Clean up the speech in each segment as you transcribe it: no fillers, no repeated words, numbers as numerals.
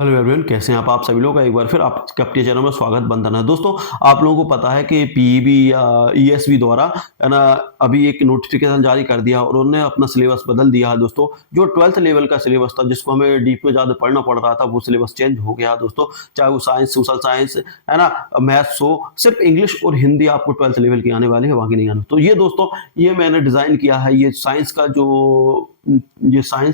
Hello everyone, कैसे हैं आप सभी लोग का एक बार फिर आपके अपने चैनल में स्वागत बंधन है। दोस्तों, आप लोगों को पता है कि पीईबी या ईएसबी द्वारा है ना अभी एक नोटिफिकेशन जारी कर दिया और उन्होंने अपना सिलेबस बदल दिया है। दोस्तों, जो 12th लेवल का सिलेबस था जिसको हमें डीप में ज़्यादा पढ़ना पड़ रहा था, वो सिलेबस चेंज हो गया। दोस्तों, चाहे वो साइंस, सोशल साइंस है ना, मैथ्स हो, सिर्फ इंग्लिश और हिंदी आपको 12th लेवल की आने वाली है, बाकी नहीं आने। तो ये दोस्तों, ये मैंने डिज़ाइन किया है। ये साइंस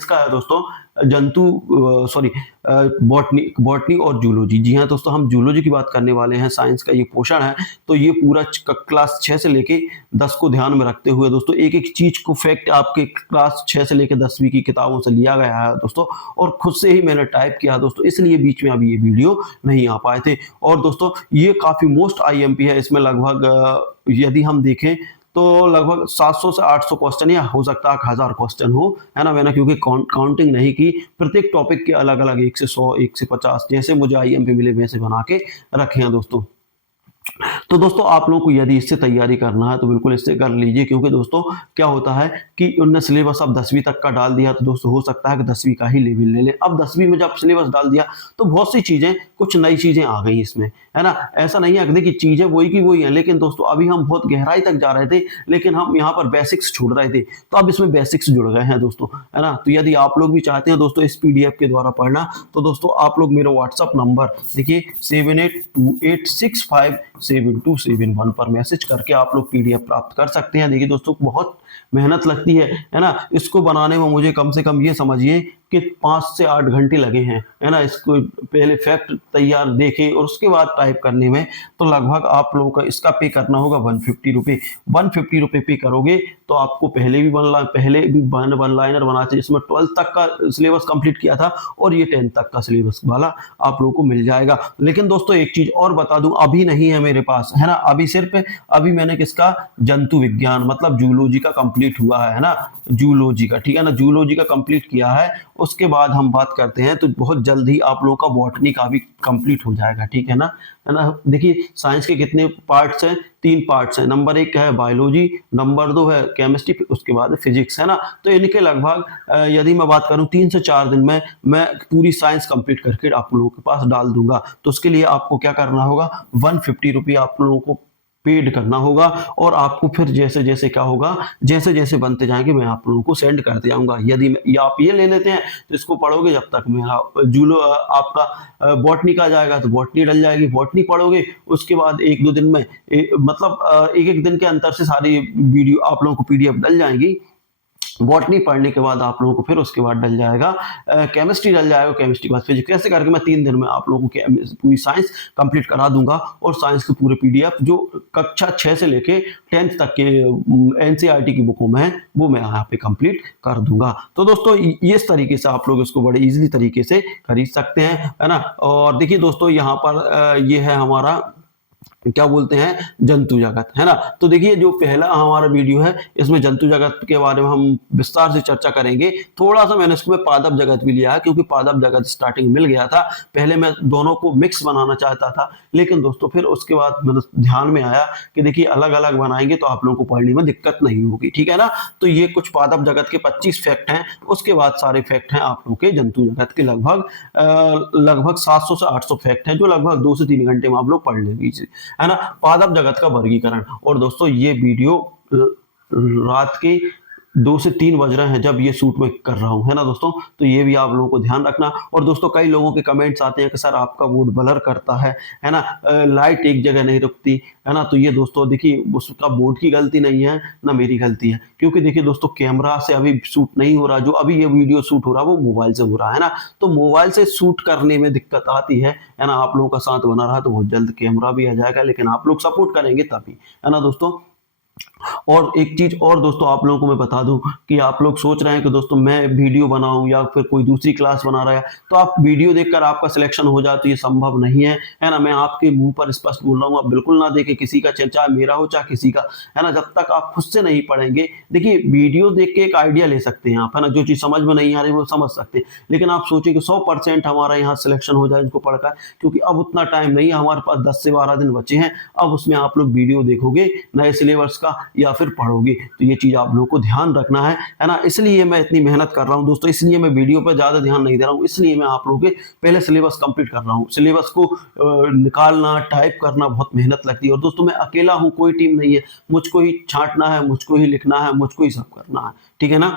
का है दोस्तों, जंतु सॉरी बॉटनी बॉटनी और जूलॉजी। जी हाँ दोस्तों, हम जूलॉजी की बात करने वाले हैं। साइंस का ये पोर्शन है। तो ये पूरा क्लास 6 से लेके 10 को ध्यान में रखते हुए दोस्तों एक एक चीज को फैक्ट आपके क्लास 6 से लेके 10वीं की किताबों से लिया गया है दोस्तों, और खुद से ही मैंने टाइप किया दोस्तों, इसलिए बीच में अभी ये वीडियो नहीं आ पाए थे। और दोस्तों, ये काफी मोस्ट आईएमपी है। इसमें लगभग यदि हम देखें तो लगभग 700 से 800 क्वेश्चन, या हो सकता है 1000 क्वेश्चन हो, है ना। मैंने क्योंकि काउंटिंग नहीं की, प्रत्येक टॉपिक के अलग अलग 1 से 100, 1 से 50 जैसे मुझे आईएमपी मिले वैसे बना के रखे हैं दोस्तों। तो दोस्तों, आप लोगों को यदि इससे तैयारी करना है तो बिल्कुल इससे कर लीजिए, क्योंकि दोस्तों क्या होता है कि उनने सिलेबस अब 10वीं तक का डाल दिया, तो दोस्तों हो सकता है कि 10वीं का ही लेवल ले लें। अब 10वीं में जब सिलेबस डाल दिया तो बहुत सी चीजें, कुछ नई चीजें आ गई इसमें, है ना। ऐसा नहीं है कि चीजें वही की वही है, लेकिन दोस्तों अभी हम बहुत गहराई तक जा रहे थे, लेकिन हम यहाँ पर बेसिक्स छोड़ रहे थे, तो अब इसमें बेसिक्स जुड़ गए हैं दोस्तों, है ना। तो यदि आप लोग भी चाहते हैं दोस्तों इस पीडीएफ के द्वारा पढ़ना, तो दोस्तों आप लोग मेरा व्हाट्सअप नंबर देखिए 7828657271 पर मैसेज करके आप लोग पीडीएफ प्राप्त कर सकते हैं। देखिए दोस्तों, बहुत मेहनत लगती है ना। इसको बनाने में मुझे कम से कम ये समझिए कि 5 से 8 घंटे लगे हैं, है ना। इसको पहले फैक्ट तैयार देखे और उसके बाद टाइप करने में तो लगभग आप लोगों का इसका पे करना होगा 150 रुपये। 150 रुपये पे करोगे तो आपको पहले भी वन लाइनर बनाते थे, जिसमें 12th तक का सिलेबस कंप्लीट किया था, और ये 10th तक का सिलेबस वाला आप लोगों को मिल जाएगा। लेकिन दोस्तों एक चीज और बता दूं, अभी नहीं है मेरे पास, है ना। अभी मैंने किसका, जंतु विज्ञान मतलब जूलॉजी का कंप्लीट हुआ है ना, जूलॉजी का, ठीक है ना, जूलॉजी का कंप्लीट किया है। उसके बाद हम बात करते हैं तो बहुत जल्द ही आप लोगों का बॉटनी का भी कंप्लीट हो जाएगा, ठीक है ना। देखिए, साइंस के कितने पार्ट्स हैं, 3 पार्ट्स हैं। नंबर 1 है बायोलॉजी, नंबर 2 है केमिस्ट्री, उसके बाद फिजिक्स, है ना। तो इनके लगभग यदि मैं बात करूं 3 से 4 दिन में मैं पूरी साइंस कंप्लीट करके आप लोगों के पास डाल दूंगा। तो उसके लिए आपको क्या करना होगा, 150 रुपये आप लोगों को पेड करना होगा, और आपको फिर जैसे जैसे क्या होगा, जैसे जैसे बनते जाएंगे मैं आप लोगों को सेंड करते जाऊंगा। यदि या आप ये ले लेते हैं तो इसको पढ़ोगे, जब तक मेरा आपका बॉटनी का जाएगा तो बॉटनी डल जाएगी, बॉटनी पढ़ोगे, उसके बाद 1-2 दिन में मतलब एक एक दिन के अंतर से सारी वीडियो आप लोगों को पीडीएफ डल जाएंगी। बॉटनी पढ़ने के बाद आप लोगों को फिर उसके बाद डल जाएगा केमिस्ट्री, डल जाएगा केमिस्ट्री के बाद फिजिक्स, कैसे करके मैं 3 दिन में आप लोगों को पूरी साइंस कंप्लीट करा दूंगा। और साइंस के पूरे पीडीएफ जो कक्षा 6 से लेके 10th तक के एनसीईआरटी की बुकों में है, वो मैं यहाँ पे कंप्लीट कर दूंगा। तो दोस्तों, ये इस तरीके से आप लोग इसको बड़े इजीली तरीके से खरीद सकते हैं, है ना। और देखिए दोस्तों, यहाँ पर ये है हमारा क्या बोलते हैं, जंतु जगत, है ना। तो देखिए, जो पहला हमारा वीडियो है इसमें जंतु जगत के बारे में हम विस्तार से चर्चा करेंगे। थोड़ा सा मैंने इसमें पादप जगत भी लिया है, क्योंकि पादप जगत स्टार्टिंग मिल गया था। पहले मैं दोनों को मिक्स बनाना चाहता था, लेकिन दोस्तों फिर उसके बाद मेरे ध्यान में आया कि देखिए अलग अलग बनाएंगे तो आप लोगों को पढ़ने में दिक्कत नहीं होगी, ठीक है ना। तो ये कुछ पादप जगत के 25 फैक्ट हैं। उसके बाद सारे फैक्ट हैं आप लोगों के जंतु जगत के, लगभग 700 से 800 फैक्ट हैं, जो लगभग 2 से 3 घंटे में आप लोग पढ़ लेंगे, है ना। पादप जगत का वर्गीकरण। और दोस्तों, ये वीडियो रात के 2 से 3 बज रहे हैं जब ये शूट में कर रहा हूं, है ना दोस्तों। तो ये भी आप लोगों को ध्यान रखना। और दोस्तों, कई लोगों के कमेंट्स आते हैं कि सर आपका बोर्ड ब्लर करता है ना, लाइट एक जगह नहीं रुकती, है ना। तो ये दोस्तों देखिए, उसका बोर्ड की गलती नहीं है ना मेरी गलती है, क्योंकि देखिए दोस्तों, कैमरा से अभी शूट नहीं हो रहा, जो अभी ये वीडियो शूट हो रहा है वो मोबाइल से हो रहा है ना। तो मोबाइल से शूट करने में दिक्कत आती है ना। आप लोगों का साथ बना रहा तो बहुत जल्द कैमरा भी आ जाएगा, लेकिन आप लोग सपोर्ट करेंगे तभी, है ना दोस्तों। और एक चीज और दोस्तों आप लोगों को मैं बता दूं कि आप लोग सोच रहे हैं कि दोस्तों मैं वीडियो बनाऊं या फिर कोई दूसरी क्लास बना रहा है, तो आप वीडियो देखकर आपका सिलेक्शन हो जाए तो ये संभव नहीं है ना। मैं आपके मुंह पर स्पष्ट बोल रहा हूं, आप बिल्कुल ना देखें किसी का, चाहे मेरा हो चाहे किसी का, है ना। जब तक आप खुद से नहीं पढ़ेंगे, देखिए वीडियो देख के एक आइडिया ले सकते हैं आप, है ना। जो चीज समझ में नहीं आ रही वो समझ सकते हैं, लेकिन आप सोचिए कि 100% हमारा यहाँ सिलेक्शन हो जाए इनको पढ़कर, क्योंकि अब उतना टाइम नहीं है हमारे पास, 10 से 12 दिन बचे हैं। अब उसमें आप लोग वीडियो देखोगे नए सिलेबस का, या फिर पढ़ोगे। तो ये चीज़ आप लोगों को ध्यान रखना है ना। इसलिए मैं इतनी मेहनत कर रहा हूँ दोस्तों, इसलिए मैं वीडियो पर ज़्यादा ध्यान नहीं दे रहा हूँ, इसलिए मैं आप लोगों के पहले सिलेबस कंप्लीट कर रहा हूँ। सिलेबस को निकालना, टाइप करना बहुत मेहनत लगती है, और दोस्तों मैं अकेला हूँ, कोई टीम नहीं है, मुझको ही छांटना है, मुझको ही लिखना है, मुझको ही सब करना है, ठीक है ना।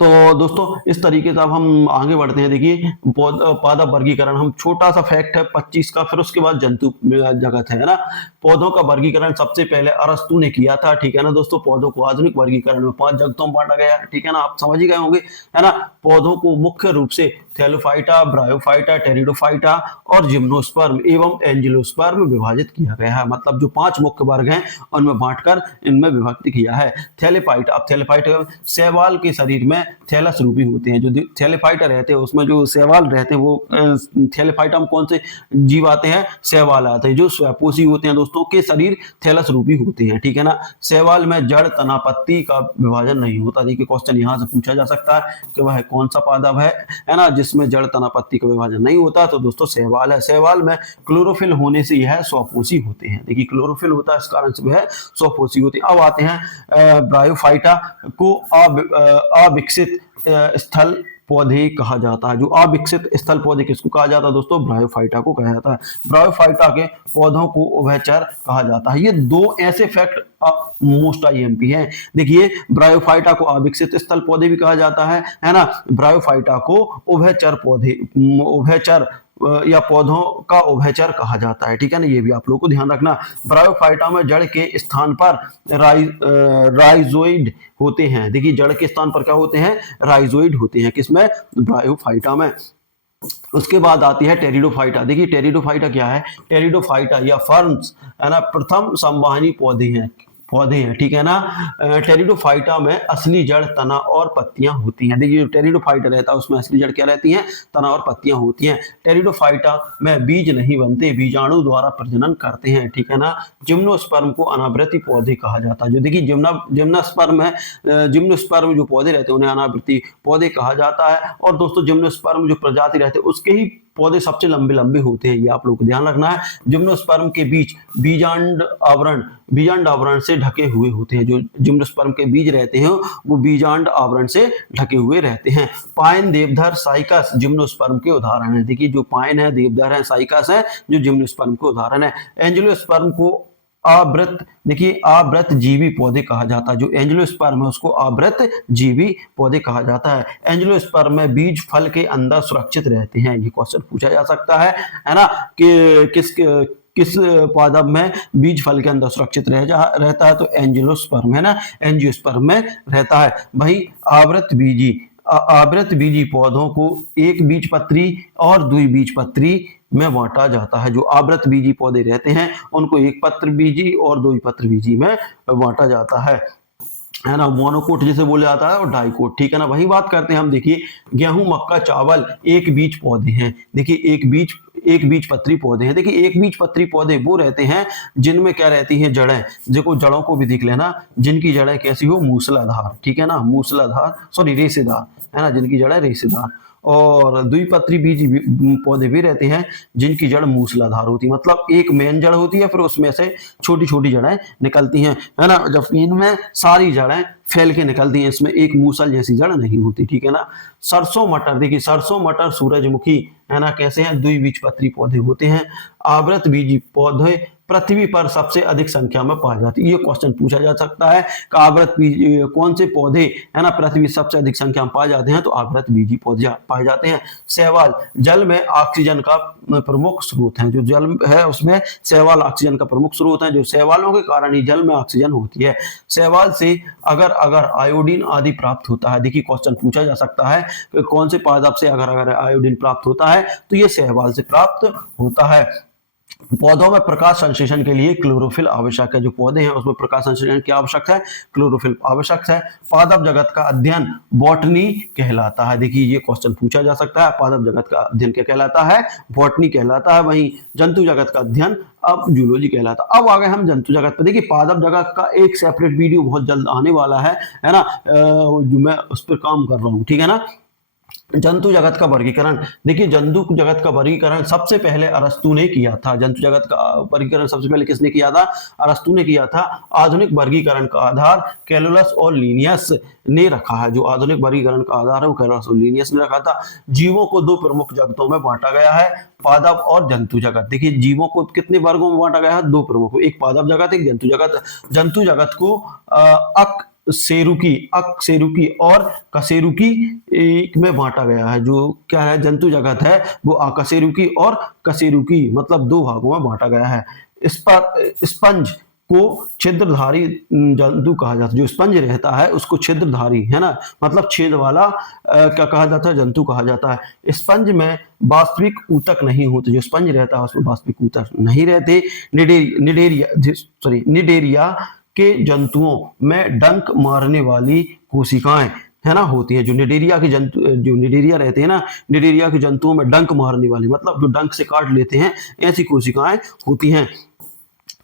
तो दोस्तों इस तरीके से अब हम आगे बढ़ते हैं। देखिए पादप वर्गीकरण, हम छोटा सा फैक्ट है 25 का, फिर उसके बाद जंतु जगत है ना। पौधों का वर्गीकरण सबसे पहले अरस्तु ने किया था, ठीक है ना दोस्तों। पौधों को आधुनिक वर्गीकरण में 5 जगतों में बांटा गया है, ठीक है ना, आप समझ ही गए होंगे, है ना। पौधों को मुख्य रूप से थैलोफाइटा, ब्रायोफाइटा, टेरिडोफाइटा और जिम्नोस्पर्म एवं एंजिलोस्पर्म में विभाजित किया गया है। मतलब जो 5 मुख्य वर्ग हैं उनमें बांटकर इनमें विभक्त किया है। थैलेफाइटा, अब थैलेफाइटा शैवाल के शरीर में थैलस रूपी होते हैं, जो थैलेफाइटा रहते हैं उसमें जो शैवाल रहते हैं वो थैलेफाइटा में कौन से जीव आते हैं, शैवाल आते हैं, जो स्वपोषी होते हैं दोस्तों, के शरीर थैलस रूपी होते हैं, ठीक है ना। शैवाल में जड़, तना, पत्ती का विभाजन नहीं होता। देखिए क्वेश्चन यहाँ से पूछा जा सकता है कि वह कौन सा पादप है ना, जिसमें जड़, तना, पत्ती का विभाजन नहीं होता। तो दोस्तों शैवाल है। शैवाल में क्लोरोफिल होने से यह स्वपोषी होते हैं। देखिए क्लोरोफिल होता है, इस कारण से वह स्वपोषी होते हैं। अब आते हैं ब्रायोफाइटा को अविकसित स्थल पौधे कहा जाता है। जो अविकसित स्थल पौधे किसको कहा जाता है दोस्तों, ब्रायोफाइटा को कहा जाता है। ब्रायोफाइटा के पौधों को उभयचर कहा जाता है। ये 2 ऐसे फैक्ट मोस्ट आईएमपी हैं। देखिए ब्रायोफाइटा को अविकसित स्थल पौधे भी कहा जाता है ना। ब्रायोफाइटा को उभयचर पौधे, उभयचर या पौधों का उभयचर कहा जाता है, ठीक है ना। ये भी आप लोगों को ध्यान रखना। ब्रायोफाइटा में जड़ के स्थान पर राइजोइड होते हैं। देखिए जड़ के स्थान पर क्या होते हैं, राइजोइड होते हैं, किसमें, ब्रायोफाइटा में। उसके बाद आती है टेरिडोफाइटा। देखिए टेरिडोफाइटा क्या है, टेरिडोफाइटा या फर्न्स है ना, प्रथम संवहनी पौधे हैं, ठीक है ना। टेरिडोफाइटा में असली जड़, तना और पत्तियां होती हैं। देखिए टेरिडोफाइटा रहता है उसमें असली जड़ क्या रहती हैं, तना और पत्तियां होती हैं। टेरिडोफाइटा में बीज नहीं बनते, बीजाणु द्वारा प्रजनन करते हैं, ठीक है ना। जिम्नोस्पर्म को अनावृति पौधे कहा जाता है। जो देखिए जिम्नोस्पर्म है, जिम्नोस्पर्म जो पौधे रहते हैं उन्हें अनावृति पौधे कहा जाता है। और दोस्तों जिम्नोस्पर्म जो प्रजाति रहते हैं उसके ही पौधे सबसे लंबे लंबे होते हैं, ये आप लोगों को ध्यान रखना है। जिम्नोस्पर्म के बीज बीजांड आवरण से ढके हुए होते हैं। जो जिम्नोस्पर्म के बीज रहते हैं वो बीजांड आवरण से ढके हुए रहते हैं। पाइन, देवधर, साइकस जिम्नोस्पर्म के उदाहरण है। देखिए जो पाइन है, देवधर है, साइकस है, जो जिम्नोस्पर्म के उदाहरण है। एंजियोस्पर्म को आवृत, देखिए आवृत जीवी पौधे कहा जाता है। जो एंजियोस्पर्म है उसको आवृत जीवी पौधे कहा जाता है। एंजियोस्पर्म में बीज फल के अंदर सुरक्षित रहते हैं। ये क्वेश्चन पूछा जा सकता है ना, कि किस पादप में बीज फल के अंदर सुरक्षित रहता है, तो एंजियोस्पर्म है ना, एंजियोस्पर्म में रहता है। वही आवृत बीजी पौधों को एक बीजपत्री और द्विबीजपत्री में बांटा जाता है। जो आवृत बीजी पौधे रहते हैं उनको एक पत्र बीजी और द्विपत्र बीजी में बांटा जाता है ना। मोनोकोट जिसे बोला जाता है और डाइकोट, ठीक है ना। वही बात करते हैं हम। देखिए गेहूं, मक्का, चावल एक बीज पौधे हैं। देखिए एक बीज पत्री पौधे हैं। देखिए एक बीज पत्री पौधे वो रहते हैं जिनमें क्या रहती हैं, जड़ें। देखो जड़ों को भी देख लेना, जिनकी जड़ें कैसी हो, मूसलाधार, ठीक है ना, मूसलाधार, सॉरी रेशेदार, है ना, जिनकी जड़ें रेशेदार। और द्विपत्री बीज पौधे भी रहते हैं जिनकी जड़ मूसलाधार होती है। मतलब एक मेन जड़ होती है, फिर उसमें से छोटी छोटी जड़ें निकलती हैं, है ना। जब इनमें सारी जड़ें फैल के निकलती हैं, इसमें एक मूसल जैसी जड़ नहीं होती, ठीक है ना। सरसों मटर, देखिए सरसों मटर, सूरजमुखी, है ना, कैसे हैं, द्विबीजपत्री पौधे होते हैं। आवृत बीजी पौधे पृथ्वी पर सबसे अधिक संख्या में पाए जाते हैं। ये क्वेश्चन पूछा जा सकता है कि आवृत बीज कौन से पौधे, है ना, पृथ्वी सबसे अधिक संख्या में पाए जाते हैं, तो आवृत बीजी पौधे पाए जाते हैं। शैवाल जल में ऑक्सीजन का प्रमुख स्रोत है। जो जल है उसमें शैवाल ऑक्सीजन का प्रमुख स्रोत है। जो शैवालों के कारण ही जल में ऑक्सीजन होती है। शैवाल से अगर आयोडीन आदि प्राप्त होता है। देखिए क्वेश्चन पूछा जा सकता है कि कौन से पादप से अगर आयोडीन प्राप्त होता है, तो ये शैवाल से प्राप्त होता है। पौधों में प्रकाश संश्लेषण के लिए क्लोरोफिल आवश्यक है। जो पौधे हैं उसमें प्रकाश संश्लेषण क्या आवश्यक है, क्लोरोफिल आवश्यक है। पादप जगत का अध्ययन बॉटनी कहलाता है। देखिए ये क्वेश्चन पूछा जा सकता है, पादप जगत का अध्ययन क्या कहलाता है, बॉटनी कहलाता है। वहीं जंतु जगत का अध्ययन अब जूलॉजी कहलाता है। अब आ गए हम जंतु जगत पर। देखिए पादप जगत का एक सेपरेट वीडियो बहुत जल्द आने वाला है ना, जो मैं उस पर काम कर रहा हूँ, ठीक है ना। जंतु जगत का वर्गीकरण, देखिए जंतु जगत का वर्गीकरण सबसे पहले अरस्तु ने किया था। जंतु जगत का वर्गीकरण सबसे पहले किसने किया था? अरस्तु ने किया था। आधुनिक वर्गीकरण का आधार कैलोलस और लीनियस ने रखा है। जो आधुनिक वर्गीकरण का आधार है वो कैलोलस और लीनियस ने रखा था। जीवों को दो प्रमुख जगतों में बांटा गया है, पादप और जंतु जगत। देखिए जीवों को कितने वर्गों में बांटा गया है? दो प्रमुख, एक पादप जगत, एक जंतु जगत। जंतु जगत को अकशेरुकी और कशेरुकी में बांटा गया है। जो क्या है जंतु जगत है वो अकशेरुकी और कशेरुकी मतलब दो भागों में बांटा गया है। स्पंज को छिद्रधारी जंतु कहा जाता है। जो स्पंज रहता है उसको छिद्रधारी, है ना, मतलब छेद वाला क्या कहा जाता है? जंतु कहा जाता है। स्पंज में वास्तविक ऊतक नहीं होते। जो स्पंज रहता है उसमें वास्तविक ऊतक नहीं रहते। निडेरिया के जंतुओं में डंक मारने वाली कोशिकाएं, है ना, होती है। जो निडेरिया के जंतु, जो निडेरिया रहते हैं ना, निडेरिया के जंतुओं में डंक मारने वाली मतलब जो डंक से काट लेते हैं ऐसी कोशिकाएं होती हैं।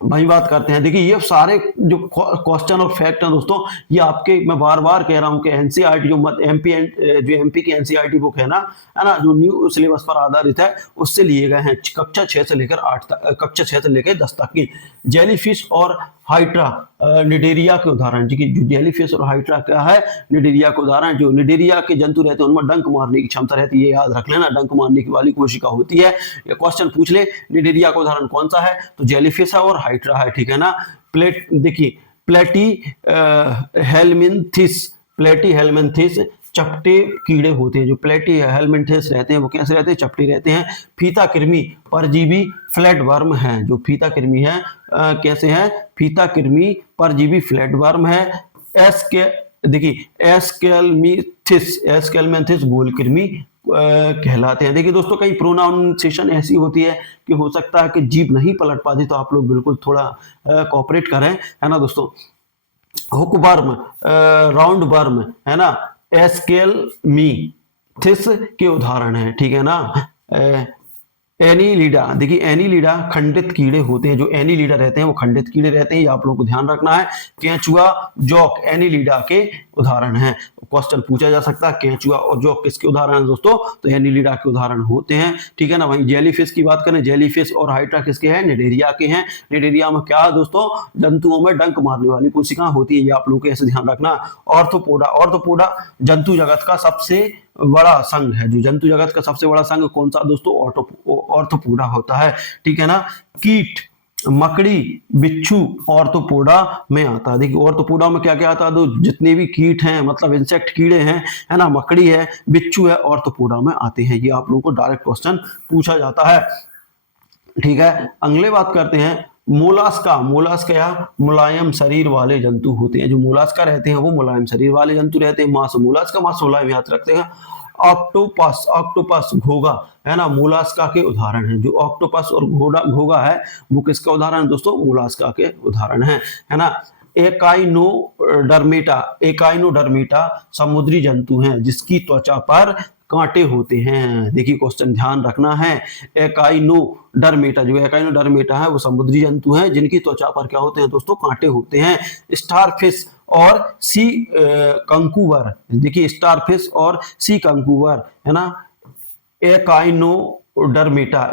वही बात करते हैं। देखिए ये सारे जो क्वेश्चन और फैक्ट हैं दोस्तों, ये आपके, मैं बार बार कह रहा हूँ कि एनसीईआरटी जो एमपी की एनसीईआरटी बुक है ना, जो न्यू सिलेबस पर आधारित है, उससे लिए गए हैं। कक्षा 6 से लेकर 8 तक, कक्षा 6 से लेकर 10 तक की। जेलीफिश और हाइड्रा निडेरिया के उदाहरण। जो जेलीफिश और हाइड्रा क्या है? निडेरिया के उदाहरण। जो निडेरिया के जंतु रहते हैं उनमें डंक मारने की क्षमता रहती है, ये याद रख लेना, डंक मारने की वाली कोशिका होती है। ये क्वेश्चन पूछ ले, निडेरिया का उदाहरण कौन सा है? तो जेलीफिश है और हाइड्रा है, ठीक है ना। देखिए प्लेटी हेलमिंथिस चपटे कीड़े होते हैं। जो प्लेटी हेलमिंथिस रहते हैं वो कैसे रहते हैं? चपटे रहते हैं। फीता कृमि परजीवी फ्लैट वर्म है। जो फीता कृमि है कैसे है? फीता कृमि परजीवी फ्लैट वर्म है। देखिए एस्केलमेंथिस गोल कृमि कहलाते हैं। देखिए दोस्तों कई प्रोनाउंसिएशन ऐसी होती है कि हो सकता है कि जीभ नहीं पलट पाती, तो आप लोग बिल्कुल थोड़ा कोऑपरेट करें, है ना दोस्तों। हुक वर्म, राउंड वर्म, है ना, एस्केलमीथिस के उदाहरण है, ठीक है ना। एनीलिडा, देखिए एनीलिडा खंडित कीड़े होते हैं। जो एनीलिडा रहते हैं वो खंडित कीड़े रहते हैं, ये आप लोगों को ध्यान रखना है। केंचुआ, जॉक एनीलिडा के उदाहरण हैं। क्वेश्चन पूछा जा सकता है केंचुआ और जॉक किसके उदाहरण हैं दोस्तों? तो एनीलिडा के उदाहरण होते हैं, ठीक है ना। वहीं जेलीफिश की बात करें, जेलीफिश और हाइड्रा किसके हैं? निडेरिया के हैं। निडेरिया में क्या है दोस्तों? जंतुओं में डंक मारने वाली कोशिकाएं होती है, ये आप लोगों को ऐसे ध्यान रखना। ऑर्थोपोडा जंतु जगत का सबसे बड़ा संघ है। जो जंतु जगत का सबसे बड़ा संघ कौन सा दोस्तों? ऑर्थोपोडा होता है, ठीक है ना। कीट, मकड़ी, बिच्छू ऑर्थोपोडा में आता है। देखिए ऑर्थोपोडा में क्या क्या आता है? तो जितने भी कीट हैं मतलब इंसेक्ट कीड़े हैं, है ना, मकड़ी है, बिच्छू है, ऑर्थोपोडा में आते हैं। ये आप लोगों को डायरेक्ट क्वेश्चन पूछा जाता है, ठीक है। अगले बात करते हैं मोलास्का या मुलायम शरीर वाले जंतु होते हैं। जो मोलास्का रहते हैं वो मुलायम शरीर वाले जंतु रहते हैं। मोलास्का मुलायम याद रखते हैं। ऑक्टोपस घोगा, है ना, मोलास्का के उदाहरण है। जो ऑक्टोपस और घोगा है वो किसका उदाहरण है दोस्तों? मोलास्का के उदाहरण है ना। एकाइनोडर्मेटा समुद्री जंतु हैं जिसकी त्वचा पर कांटे होते हैं। देखिए क्वेश्चन ध्यान रखना है। एकाइनोडर्मेटा, जो एकाइनोडर्मेटा है वो समुद्री जंतु हैं जिनकी त्वचा पर क्या होते हैं दोस्तों? कांटे होते हैं। स्टारफिश और सी कंकूवर, देखिए स्टारफिश और सी कंकूवर, है ना, एकाइनोडर्मेटा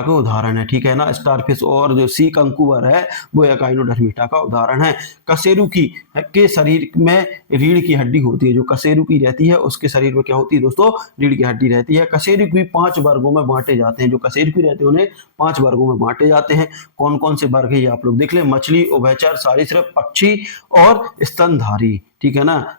के उदाहरण है, ठीक है ना। स्टारफिश और जो सी कंकूवर है वो एकाइनोडर्मेटा का उदाहरण है। कशेरुकी के शरीर में रीढ़ की हड्डी होती है। जो कशेरुकी रहती है उसके शरीर में क्या होती है दोस्तों? रीढ़ की हड्डी रहती है। कशेरुकी 5 वर्गों में बांटे जाते हैं। जो कशेरुकी रहते हैं उन्हें 5 वर्गों में बांटे जाते हैं। कौन कौन से वर्ग है ये आप लोग देख लें। मछली, उभयचर, सरीसृप, पक्षी और स्तनधारी, ठीक है ना।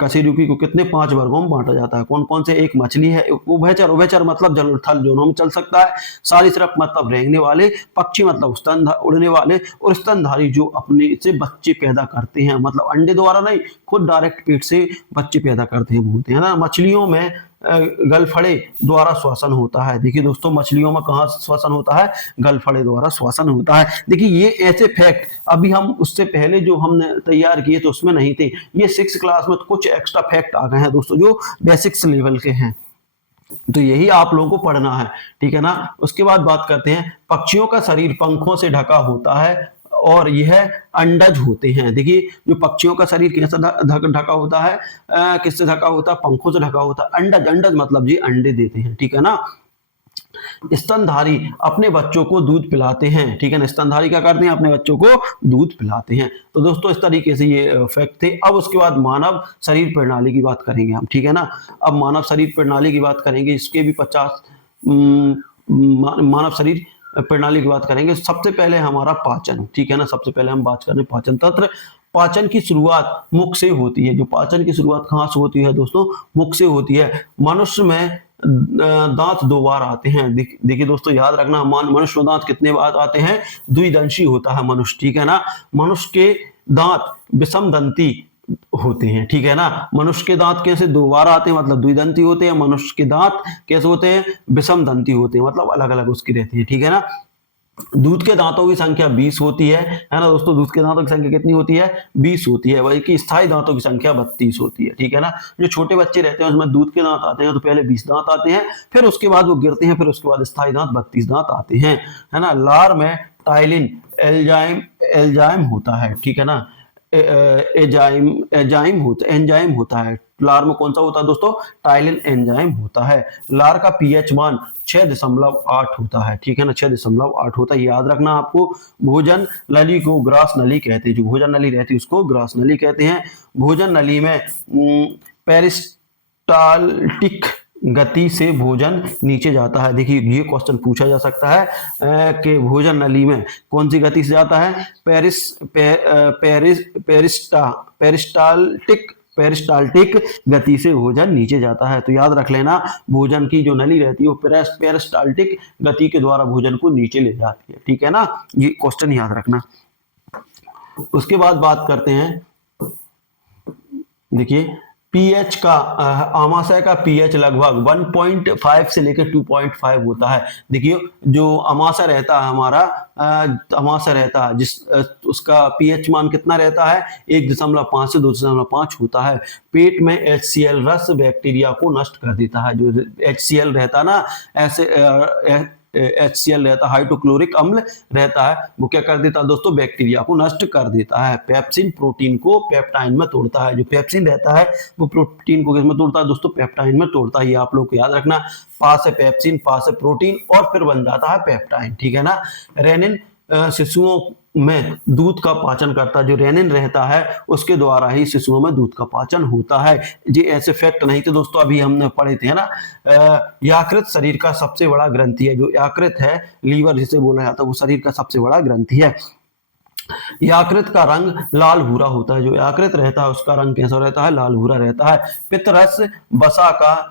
कशेरुकी को कितने 5 वर्गों में बांटा जाता है? कौन कौन से? एक मछली है, उभयचर मतलब जल थल दोनों में चल सकता है। सरीसृप मतलब रेंगने वाले, पक्षी मतलब स्तन उड़ने वाले, और स्तनधारी जो अपने से बच्चे पैदा करते हैं, मतलब अंडे द्वारा नहीं, खुद डायरेक्ट पेट से बच्चे पैदा करते हैं, बोलते हैं ना। मछलियों में गलफड़े द्वारा श्वसन होता है। देखिए दोस्तों मछलियों में कहाँ श्वसन होता है? गलफड़े द्वारा श्वसन होता है। देखिए ये ऐसे फैक्ट अभी हम उससे पहले जो हमने तैयार किए तो उसमें नहीं थे। ये 6th क्लास में कुछ एक्स्ट्रा फैक्ट आ गए हैं दोस्तों जो बेसिक्स लेवल के हैं, तो यही आप लोगों को पढ़ना है, ठीक है ना। उसके बाद बात करते हैं पक्षियों का शरीर पंखों से ढका होता है और यह अंडज होते हैं। देखिए जो पक्षियों का शरीर कैसा ढका होता है, किससे ढका होता है, पंखों से ढका होता है। अंडज, अंडज मतलब जी अंडे देते हैं, ठीक है ना। स्तनधारी अपने बच्चों को दूध पिलाते हैं, ठीक है ना। स्तनधारी क्या करते हैं, अपने बच्चों को दूध पिलाते हैं। तो दोस्तों इस तरीके से ये फैक्ट थे। अब उसके बाद मानव शरीर प्रणाली की बात करेंगे हम, ठीक है ना। अब मानव शरीर प्रणाली की बात करेंगे, इसके भी 50 मानव शरीर प्रणाली की बात करेंगे। सबसे पहले हमारा पाचन, ठीक है ना। सबसे पहले हम बात करें पाचन तंत्र। पाचन की शुरुआत मुख से होती है। जो पाचन की शुरुआत कहाँ से होती है दोस्तों, मुख से होती है। मनुष्य में दांत 2 बार आते हैं। देखिए दोस्तों याद रखना, मनुष्य में दांत कितने बार आते हैं, द्विदंशी होता है मनुष्य, ठीक है ना। मनुष्य के दांत विषमदंती होते हैं, ठीक है ना। मनुष्य के दांत कैसे 2 बार आते हैं, मतलब द्विदंती होते हैं। मनुष्य के दांत कैसे होते हैं, विषमदंती होते हैं, मतलब अलग अलग उसकी रहती है, ठीक है ना। दूध के दांतों की संख्या 20 होती है ना दोस्तों। दूध के दांतों की संख्या कितनी होती है, 20 होती है। वही कि स्थायी दांतों की संख्या 32 होती है, ठीक है ना। जो छोटे बच्चे रहते हैं उसमें दूध के दांत आते हैं तो पहले 20 दांत आते हैं, फिर उसके बाद वो गिरते हैं, फिर उसके बाद स्थायी दांत 32 दांत आते हैं, है ना। लार में टाइलिन एंजाइम होता है, ठीक है ना। एंजाइम होता है। लार में कौन सा होता है दोस्तों, टाइलिन एंजाइम होता है। लार का पीएच मान 6.8 होता है, ठीक है ना। 6.8 होता है, याद रखना आपको। भोजन नली को ग्रास नली कहते हैं। जो भोजन नली रहती है उसको ग्रास नली कहते हैं। भोजन नली में पेरिस्टाल्टिक गति से भोजन नीचे जाता है। देखिए ये क्वेश्चन पूछा जा सकता है कि भोजन नली में कौन सी गति से जाता है, पेरिस्टाल्टिक गति से भोजन नीचे जाता है। तो याद रख लेना, भोजन की जो नली रहती है वो पेरिस्टाल्टिक गति के द्वारा भोजन को नीचे ले जाती है, ठीक है ना। ये क्वेश्चन याद रखना। उसके बाद बात करते हैं, देखिए पीएच का, आमाशय का पीएच लगभग 1.5 से लेकर 2.5 होता है। देखिए जो आमाशय रहता है हमारा, आमाशय रहता है जिस उसका पीएच मान कितना रहता है, 1.5 से 2.5 होता है। पेट में HCl रस बैक्टीरिया को नष्ट कर देता है। जो HCl रहता है ना, ऐसे HCl रहता है, हाइड्रोक्लोरिक अम्ल रहता है, वो क्या कर देता है दोस्तों, बैक्टीरिया को नष्ट कर देता है। पेप्सिन प्रोटीन को पेप्टाइन में तोड़ता है। जो पेप्सिन रहता है वो प्रोटीन को किस में तोड़ता है दोस्तों, पेप्टाइन में तोड़ता है। ये आप लोग को याद रखना, पास है पेप्सिन, पास है प्रोटीन और फिर बन जाता है पेप्टाइन, ठीक है ना। रेनिन शिशुओं में दूध का पाचन करता है। जो रेनिन रहता है उसके द्वारा ही शिशुओं में दूध का पाचन होता है। ये ऐसे फैक्ट नहीं थे दोस्तों, अभी हमने पढ़े थे ना। यकृत शरीर का सबसे बड़ा ग्रंथि है। जो यकृत है, लीवर जिसे बोला जाता है, वो शरीर का सबसे बड़ा ग्रंथि है। यकृत का रंग लाल भूरा होता है। जो यकृत रहता है उसका रंग कैसा रहता है, लाल भूरा रहता है। पित्तरस वसा का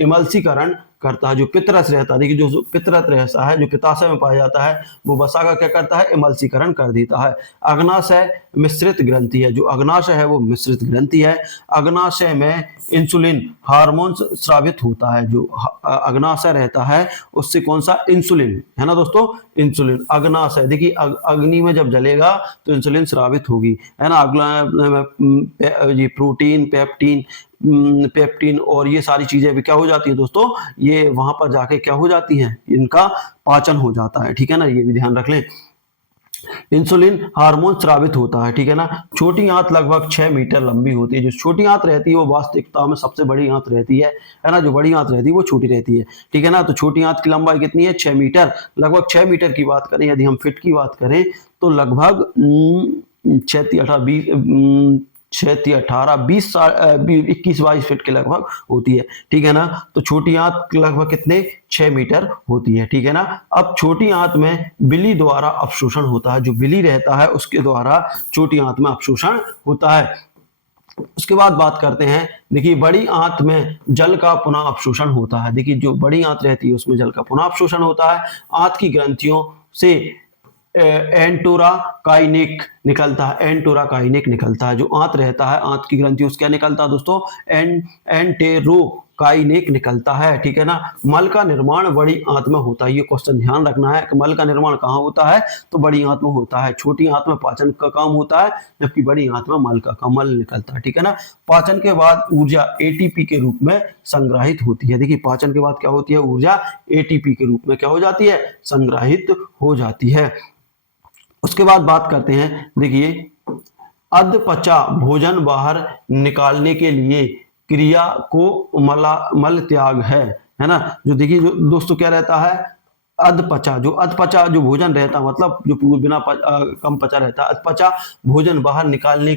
इमल्सीकरण करता है। जो पित्तरस रहता है, देखिए जो पित्तरस रहता है, जो पित्ताशय में पाया जाता है, वो वसा का क्या करता है, इमल्सीकरण कर देता है। अग्नाशय मिश्रित ग्रंथि है। जो अग्नाशय है वो मिश्रित ग्रंथि है। अग्नाशय में इंसुलिन हार्मोन स्रावित होता है। जो अग्नाशय रहता है उससे कौन सा, इंसुलिन, है ना दोस्तों, इंसुलिन। अग्नाशय देखिए अग्नि में जब जलेगा तो इंसुलिन स्रावित होगी, है ना। अगला ये प्रोटीन, पेप्टिन और ये सारी चीजें भी क्या हो जाती है दोस्तों, ये वहां पर जाके क्या हो जाती हैं, इनका पाचन हो जाता है, ठीक है ना। ये भी ध्यान रख लें। इंसुलिन हार्मोन स्रावित होता है, ठीक है ना। छोटी आंत लगभग 6 मीटर लंबी होती है। जो छोटी आंत रहती है वो वास्तविकता में सबसे बड़ी आंत रहती है ना। जो बड़ी आंत रहती है वो छोटी रहती है, ठीक है ना। तो छोटी आंत की लंबाई कितनी है, 6 मीटर, लगभग 6 मीटर की बात करें। यदि हम फीट की बात करें तो लगभग 21-22 फीट के लगभग होती है, ठीक है ना। तो छोटी आंत लगभग कितने, 6 मीटर होती है, ठीक है ना। अब छोटी आंत में बिली द्वारा अवशोषण होता है। जो बिली रहता है उसके द्वारा छोटी आंत में अवशोषण होता है। उसके बाद बात करते हैं, देखिए बड़ी आंत में जल का पुनः अवशोषण होता है। देखिए जो बड़ी आंत रहती है उसमें जल का पुनः अवशोषण होता है। आंत की ग्रंथियों से एंटोराकाइनिक निकलता है। एंटोराकाइनिक निकलता है। जो आंत रहता है, आंत की ग्रंथियों से क्या निकलता है दोस्तों, एंटेरोकाइनिक निकलता है, ठीक है ना। मल का निर्माण बड़ी आंत में होता है। ये क्वेश्चन ध्यान रखना है कि मल का निर्माण कहाँ होता है, तो बड़ी आंत में होता है। छोटी आंत में पाचन का काम होता है, जबकि बड़ी आंत में मल का काम, मल निकलता है, ठीक है ना। पाचन के बाद ऊर्जा एटीपी के रूप में संग्रहित होती है। देखिए पाचन के बाद क्या होती है, ऊर्जा एटीपी के रूप में क्या हो जाती है, संग्रहित हो जाती है। उसके बाद बात करते हैं, देखिए अधपचा भोजन बाहर निकालने के लिए क्रिया को मल त्याग है ना। जो देखिए जो दोस्तों क्या रहता है, अधपचा जो भोजन रहता है, मतलब जो बिना कम पचा रहता है, अधपचा भोजन बाहर निकालने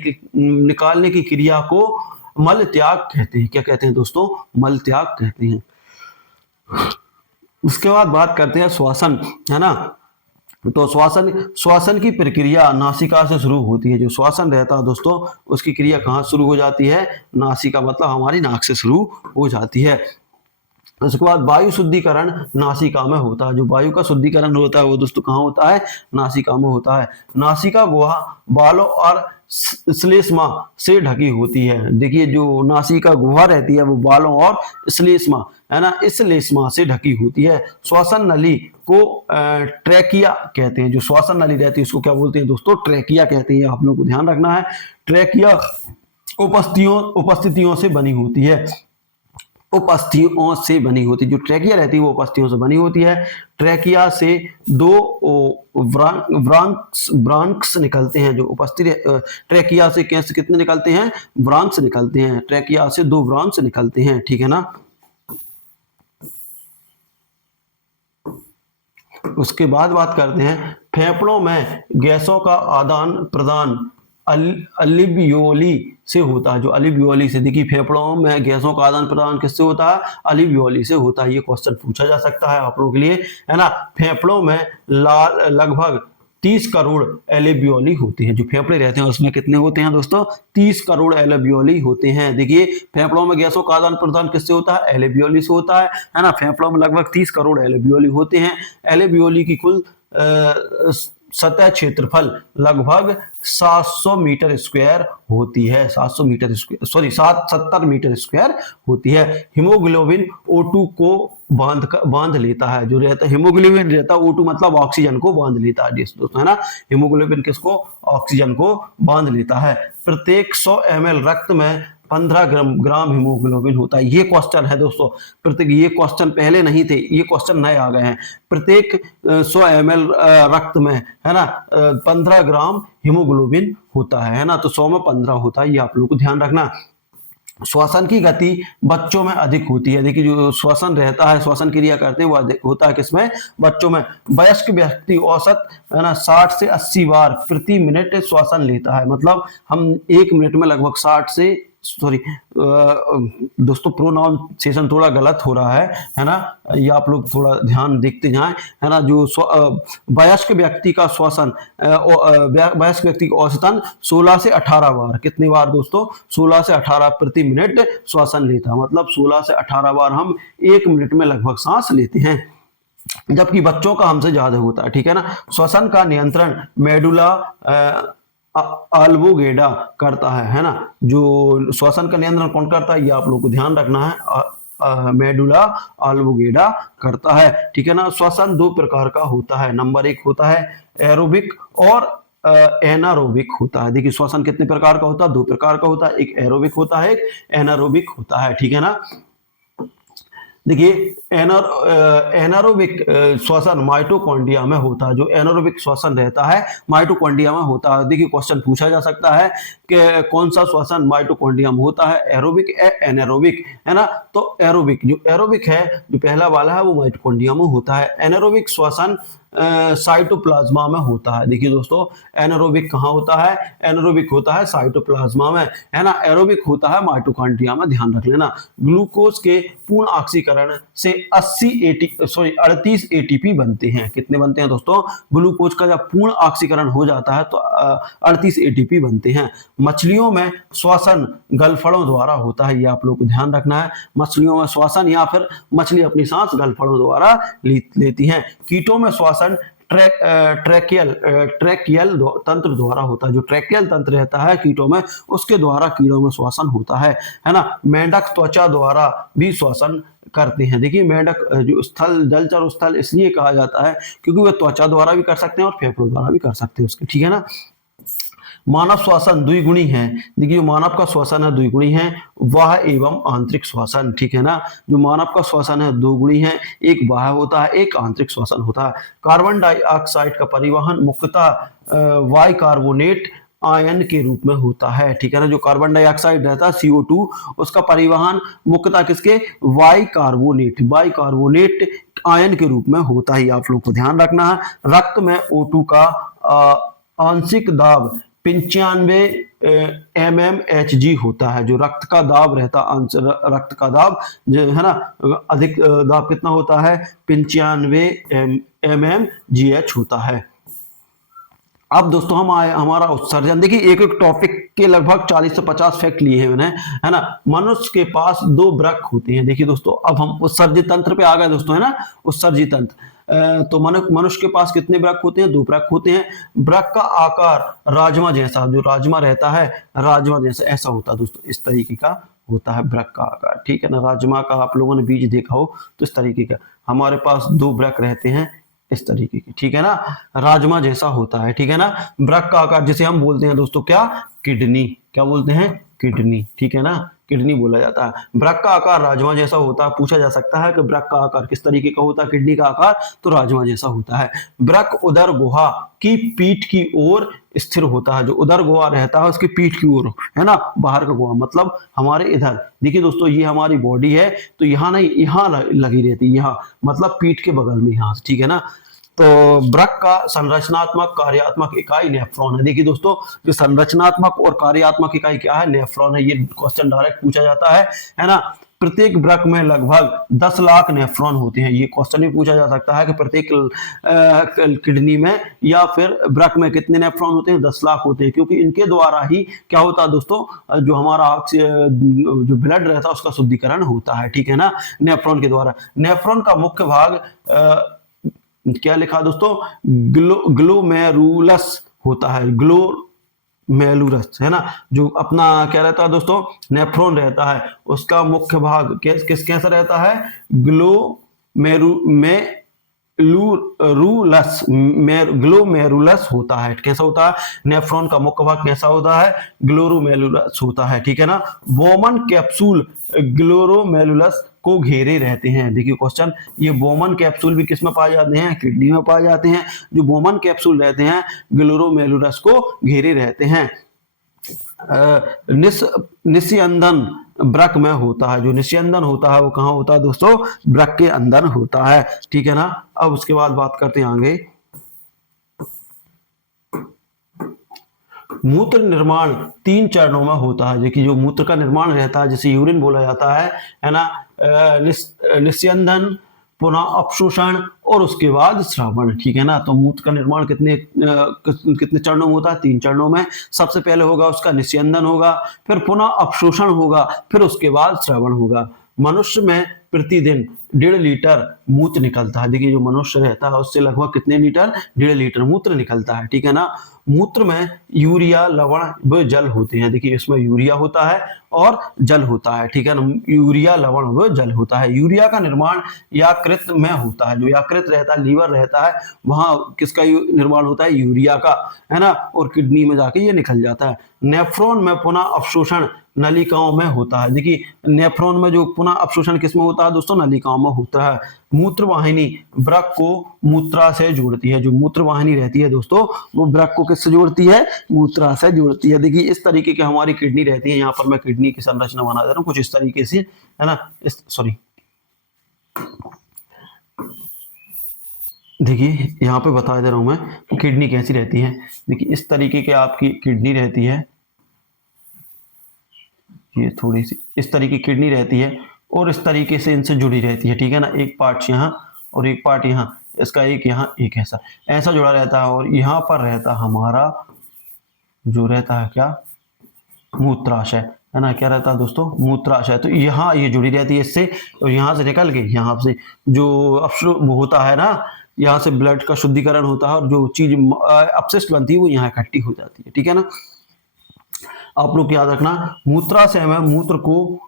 की क्रिया को मल त्याग कहते हैं। क्या कहते हैं दोस्तों? मल त्याग कहते हैं। उसके बाद बात करते हैं श्वसन, है ना। तो श्वसन की प्रक्रिया नासिका से शुरू होती है। जो श्वसन रहता है दोस्तों, उसकी क्रिया कहाँ शुरू हो जाती है? नासिका, मतलब हमारी नाक से शुरू हो जाती है। उसके बाद वायु शुद्धिकरण नासिका में होता है। जो वायु का शुद्धिकरण होता है वो दोस्तों कहाँ होता है? नासिका में होता है। नासिका गुहा बालों और श्लेष्मा से ढकी होती है। देखिए जो नासिका गुहा रहती है वो बालों और श्लेष्मा, है ना, इस श्लेष्मा से ढकी होती है। श्वसन नली को ट्रैकिया कहते हैं। जो श्वसन नली रहती है उसको क्या बोलते हैं दोस्तों? ट्रैकिया कहते हैं। आप लोगों को ध्यान रखना है। ट्रैकिया उपस्थितियों से बनी होती है। उपस्थियों से बनी होती है। जो ट्रैकिया रहती है वो उपस्थियों से बनी होती है। ट्रैकिया से दो ब्रांक्स निकलते हैं। जो उपस्थिति ट्रैकिया से कैसे कितने निकलते हैं? ब्रांक्स निकलते हैं। ट्रैकिया से दो ब्रांक्स निकलते हैं, ठीक है ना। उसके बाद बात करते हैं फेफड़ों में गैसों का आदान प्रदान अलिवियोली से होता है। जो अलिवियोली से, देखिए फेफड़ों में गैसों का आदान प्रदान किससे होता है? अलिवियोली से होता है। ये क्वेश्चन पूछा जा सकता है आप लोगों के लिए, है ना। फेफड़ों में लगभग 30 करोड़ एल्वियोली होते हैं। जो फेफड़े रहते हैं उसमें कितने होते हैं दोस्तों? 30 करोड़ एल्वियोली होते हैं। देखिए फेफड़ों में गैसों का आदान प्रदान किससे होता है? एल्वियोली से होता है ना। फेफड़ों में लगभग 30 करोड़ एल्वियोली होते हैं। एल्वियोली की कुल सतह क्षेत्रफल लगभग 700 मीटर स्क्वायर होती है। 700 metre square, sorry 70 metre square होती है। हीमोग्लोबिन O2 को बांध लेता है। जो रहता है हीमोग्लोबिन रहता है O2 मतलब ऑक्सीजन को बांध लेता है दोस्तों, है ना। हीमोग्लोबिन किसको? ऑक्सीजन को बांध लेता है। प्रत्येक 100 ml रक्त में 15 ग्राम हीमोग्लोबिन होता है। ये क्वेश्चन है दोस्तों, प्रत्येक, ये क्वेश्चन पहले नहीं थे, ये क्वेश्चन नए आ गए हैं। प्रत्येक 100 ml रक्त में, है ना, 15 ग्राम हीमोग्लोबिन होता है ना। तो 100 में 15 होता है, ये आप लोग को ध्यान रखना। श्वसन की गति बच्चों में अधिक होती है। देखिए जो श्वसन रहता है, श्वसन क्रिया करते हैं, वो होता है किसमें? बच्चों में। वयस्क व्यक्ति औसत, है ना, 60 से 80 बार प्रति मिनट श्वसन लेता है। मतलब हम 1 मिनट में लगभग 60 से, सॉरी दोस्तों प्रोनाउंसिएशन थोड़ा गलत हो रहा है ना। ये आप लोग थोड़ा ध्यान देखते जाएं, है ना। जो वयस्क व्यक्ति का श्वसन, वयस्क व्यक्ति का औसतन 16 से 18 बार, कितने बार दोस्तों? 16 से 18 प्रति मिनट श्वसन लेता है। मतलब 16 से 18 बार हम 1 मिनट में लगभग सांस लेते हैं, जबकि बच्चों का हमसे ज्यादा होता है, ठीक है ना। श्वसन का नियंत्रण मेडुला ऑब्लिंगेटा करता है ना। जो श्वसन का नियंत्रण कौन करता है? ये आप लोगों को ध्यान रखना है। मेडुला ऑब्लिंगेटा करता है, ठीक है ना। श्वसन 2 प्रकार का होता है। नंबर 1 होता है एरोबिक और एनारोबिक होता है। देखिए श्वसन कितने प्रकार का होता है? 2 प्रकार का होता है। एक एरोबिक होता है, एक एनारोबिक होता है, ठीक है ना। देखिए एनारोबिक श्वसन माइटोकॉन्ड्रिया में होता है। जो एनारोबिक श्वसन रहता है माइटोकॉन्ड्रिया में होता है। देखिए क्वेश्चन पूछा जा सकता है कि कौन सा श्वसन माइटोकॉन्ड्रिया में होता है, एरोबिक या एनारोबिक, है ना। तो एरोबिक, जो एरोबिक है जो पहला वाला है वो माइटोकॉन्ड्रिया में होता है। एनारोबिक श्वसन साइटोप्लाज्मा में होता है। देखिए दोस्तों एनारोबिक कहाँ होता है? एनारोबिक होता है साइटोप्लाज्मा में, है ना। एरोबिक होता है माइटोकॉन्ड्रिया में, ध्यान रख लेना। ग्लूकोज के पूर्ण ऑक्सीकरण से 38 एटीपी बनते हैं। कितने बनते हैं दोस्तों? ग्लूकोज का जब पूर्ण ऑक्सीकरण हो जाता है तो 38 एटीपी बनते हैं। मछलियों में श्वसन गलफड़ों द्वारा होता है, ये आप लोग को ध्यान रखना है। मछलियों में श्वसन, या फिर मछली अपनी सांस गलफड़ों द्वारा लेती हैं। कीटों में श्वसन ट्रैकियल तंत्र द्वारा होता है। जो ट्रैकियल तंत्र रहता है कीटों में, उसके द्वारा कीड़ों में श्वसन होता है ना। मेंढक त्वचा द्वारा भी श्वसन करते हैं। देखिए मेंढक जो स्थल जलचर स्थल इसलिए कहा जाता है क्योंकि वे त्वचा द्वारा भी कर सकते हैं और फेफड़ों द्वारा भी कर सकते हैं उसके, ठीक है ना। मानव श्वसन द्विगुणी है। देखिए जो मानव का श्वसन है द्विगुणी है, वाह एवं आंतरिक श्वसन, ठीक है ना। जो मानव का श्वसन है दो गुणी है, एक बाह्य होता है, एक आंतरिक श्वसन होता है। कार्बन डाइऑक्साइड का परिवहन मुख्यतः बाइकार्बोनेट आयन के रूप में होता है, ठीक है ना। जो कार्बन डाइऑक्साइड रहता है CO2, उसका परिवहन मुख्यतः किसके, बाइकार्बोनेट आयन के रूप में होता है, आप लोग को ध्यान रखना है। रक्त में O2 का आंशिक दाब 95 mmHg होता है। जो रक्त का दाब रहता है, रक्त का दाब जो है ना, अधिक दाब कितना होता है, 95 mmGh होता है। अब दोस्तों हम आए हमारा उत्सर्जन। देखिए एक एक टॉपिक के लगभग 40 से 50 फैक्ट लिए हैं मैंने, है ना। मनुष्य के पास 2 वृक्क होते हैं। देखिए दोस्तों अब हम उत्सर्जित तंत्र पे आ गए दोस्तों, है ना। उत्सर्जित तंत्र, तो मनुष्य के पास कितने वृक्क होते हैं, 2 वृक्क होते हैं। वृक्क का आकार राजमा जैसा, जो राजमा रहता है राजमा जैसा ऐसा होता है दोस्तों, इस तरीके का होता है वृक्क का आकार, ठीक है ना। राजमा का आप लोगों ने बीज देखा हो तो इस तरीके का हमारे पास 2 वृक्क रहते हैं इस तरीके की, ठीक है ना। राजमा जैसा होता है, ठीक है ना। वृक्क का आकार जिसे हम बोलते हैं दोस्तों क्या, किडनी, क्या बोलते हैं, किडनी, ठीक है ना, किडनी बोला जाता है। वृक्क का आकार राजमा जैसा होता है। पूछा जा सकता है कि वृक्क का आकार किस तरीके का होता है, किडनी का आकार तो राजमा जैसा होता है। वृक्क उदर गुहा की पीठ की ओर स्थिर होता है। जो उदर गुहा रहता है उसकी पीठ की ओर, है ना, बाहर का गुहा मतलब हमारे इधर। देखिए दोस्तों ये हमारी बॉडी है तो यहाँ नहीं, यहाँ लगी रहती है, यहाँ मतलब पीठ के बगल में, यहाँ, ठीक है ना। तो वृक्क का संरचनात्मक कार्यात्मक इकाई नेफ्रॉन है। देखिए दोस्तों जो संरचनात्मक और कार्यात्मक इकाई क्या है, नेफ्रॉन है। ये क्वेश्चन डायरेक्ट पूछा जाता है ना। प्रत्येक वृक्क में लगभग 10 लाख नेफ्रॉन होते हैं। ये क्वेश्चन भी पूछा जा सकता है कि प्रत्येक किडनी में या फिर वृक्क में कितने नेफ्रॉन होते हैं, 10 लाख होते हैं, क्योंकि इनके द्वारा ही क्या होता है दोस्तों, जो हमारा जो ब्लड रहता है उसका शुद्धिकरण होता है, ठीक है ना, नेफ्रॉन के द्वारा। नेफ्रॉन का मुख्य भाग क्या लिखा दोस्तों, ग्लोमेरुलस होता है, ग्लोमेरुलस, है ना। जो अपना क्या रहता है दोस्तों, नेफ्रॉन रहता है, उसका मुख्य भाग कैसा रहता है, ग्लोमेरुलस होता है। कैसा होता है, नेफ्रॉन का मुख्य भाग कैसा होता है, ग्लोमेरुलस होता है, ठीक है ना। बोमन कैप्सूल ग्लोमेरुलस को घेरे रहते हैं। देखिए क्वेश्चन, ये बोमन कैप्सूल भी किस में पाए जाते हैं, किडनी में पाए जाते हैं। जो बोमन कैप्सूल रहते हैं ग्लोमेरुलस को घेरे रहते हैं। निस्यंदन वृक्क में होता है। जो निस्यंदन होता है वो कहाँ होता है दोस्तों, वृक्क के अंदर होता है, ठीक है ना। अब उसके बाद बात करते हैं आगे। मूत्र निर्माण 3 चरणों में होता है। देखिए जो मूत्र का निर्माण रहता है जिसे यूरिन बोला जाता है ना, निस्यंदन, पुनः अपशोषण और उसके बाद श्रावण, ठीक है ना। तो मूत्र का निर्माण कितने चरणों में होता है, 3 चरणों में। सबसे पहले होगा उसका निस्यंदन होगा, फिर पुनः अपशोषण होगा, फिर उसके बाद श्रावण होगा। मनुष्य में प्रतिदिन 1.5 लीटर मूत्र निकलता है। देखिए जो मनुष्य रहता है उससे लगभग कितने लीटर, 1.5 लीटर मूत्र निकलता है, ठीक है ना। मूत्र में यूरिया, लवण व जल होते हैं। देखिए इसमें यूरिया होता है और जल होता है, ठीक है ना। यूरिया, लवण व जल होता है। यूरिया का निर्माण यकृत में होता है। जो यकृत रहता है, लीवर रहता है, वहां किसका निर्माण होता है, यूरिया का, है ना, और किडनी में जाके ये निकल जाता है। नेफ्रॉन में पुनः अवशोषण नलिकाओं में होता है। देखिए नेफ्रॉन में जो पुनः अवशोषण किसमें होता है दोस्तों, नलिकाओं में होता है। मूत्रवाहिनी वृक्क को मूत्रा से जोड़ती है। जो मूत्रवाहिनी रहती है दोस्तों वो वृक्क को किससे जोड़ती है, मूत्रा से जोड़ती है। देखिए इस तरीके की हमारी किडनी रहती है। यहाँ पर मैं किडनी की संरचना बना दे रहा हूँ कुछ इस तरीके से, है ना। देखिए यहाँ पे बता दे रहा हूं मैं किडनी कैसी रहती है। देखिए इस तरीके की आपकी किडनी रहती है, ये थोड़ी सी इस तरीके की किडनी रहती है और इस तरीके से इनसे जुड़ी रहती है, ठीक है ना। एक पार्ट यहाँ और एक पार्ट यहाँ, इसका एक यहाँ एक ऐसा जुड़ा रहता है। और यहाँ पर रहता हमारा जो रहता है क्या, मूत्राशय, है ना। क्या रहता है दोस्तों, मूत्राशय। तो यहाँ ये जुड़ी रहती है इससे, और यहाँ से निकल के यहाँ से जो होता है ना, यहाँ से ब्लड का शुद्धिकरण होता है और जो चीज अपशिष्ट बनती है वो यहाँ इकट्ठी हो जाती है, ठीक है ना। आप लोग याद रखना, मूत्राशय में मूत्र को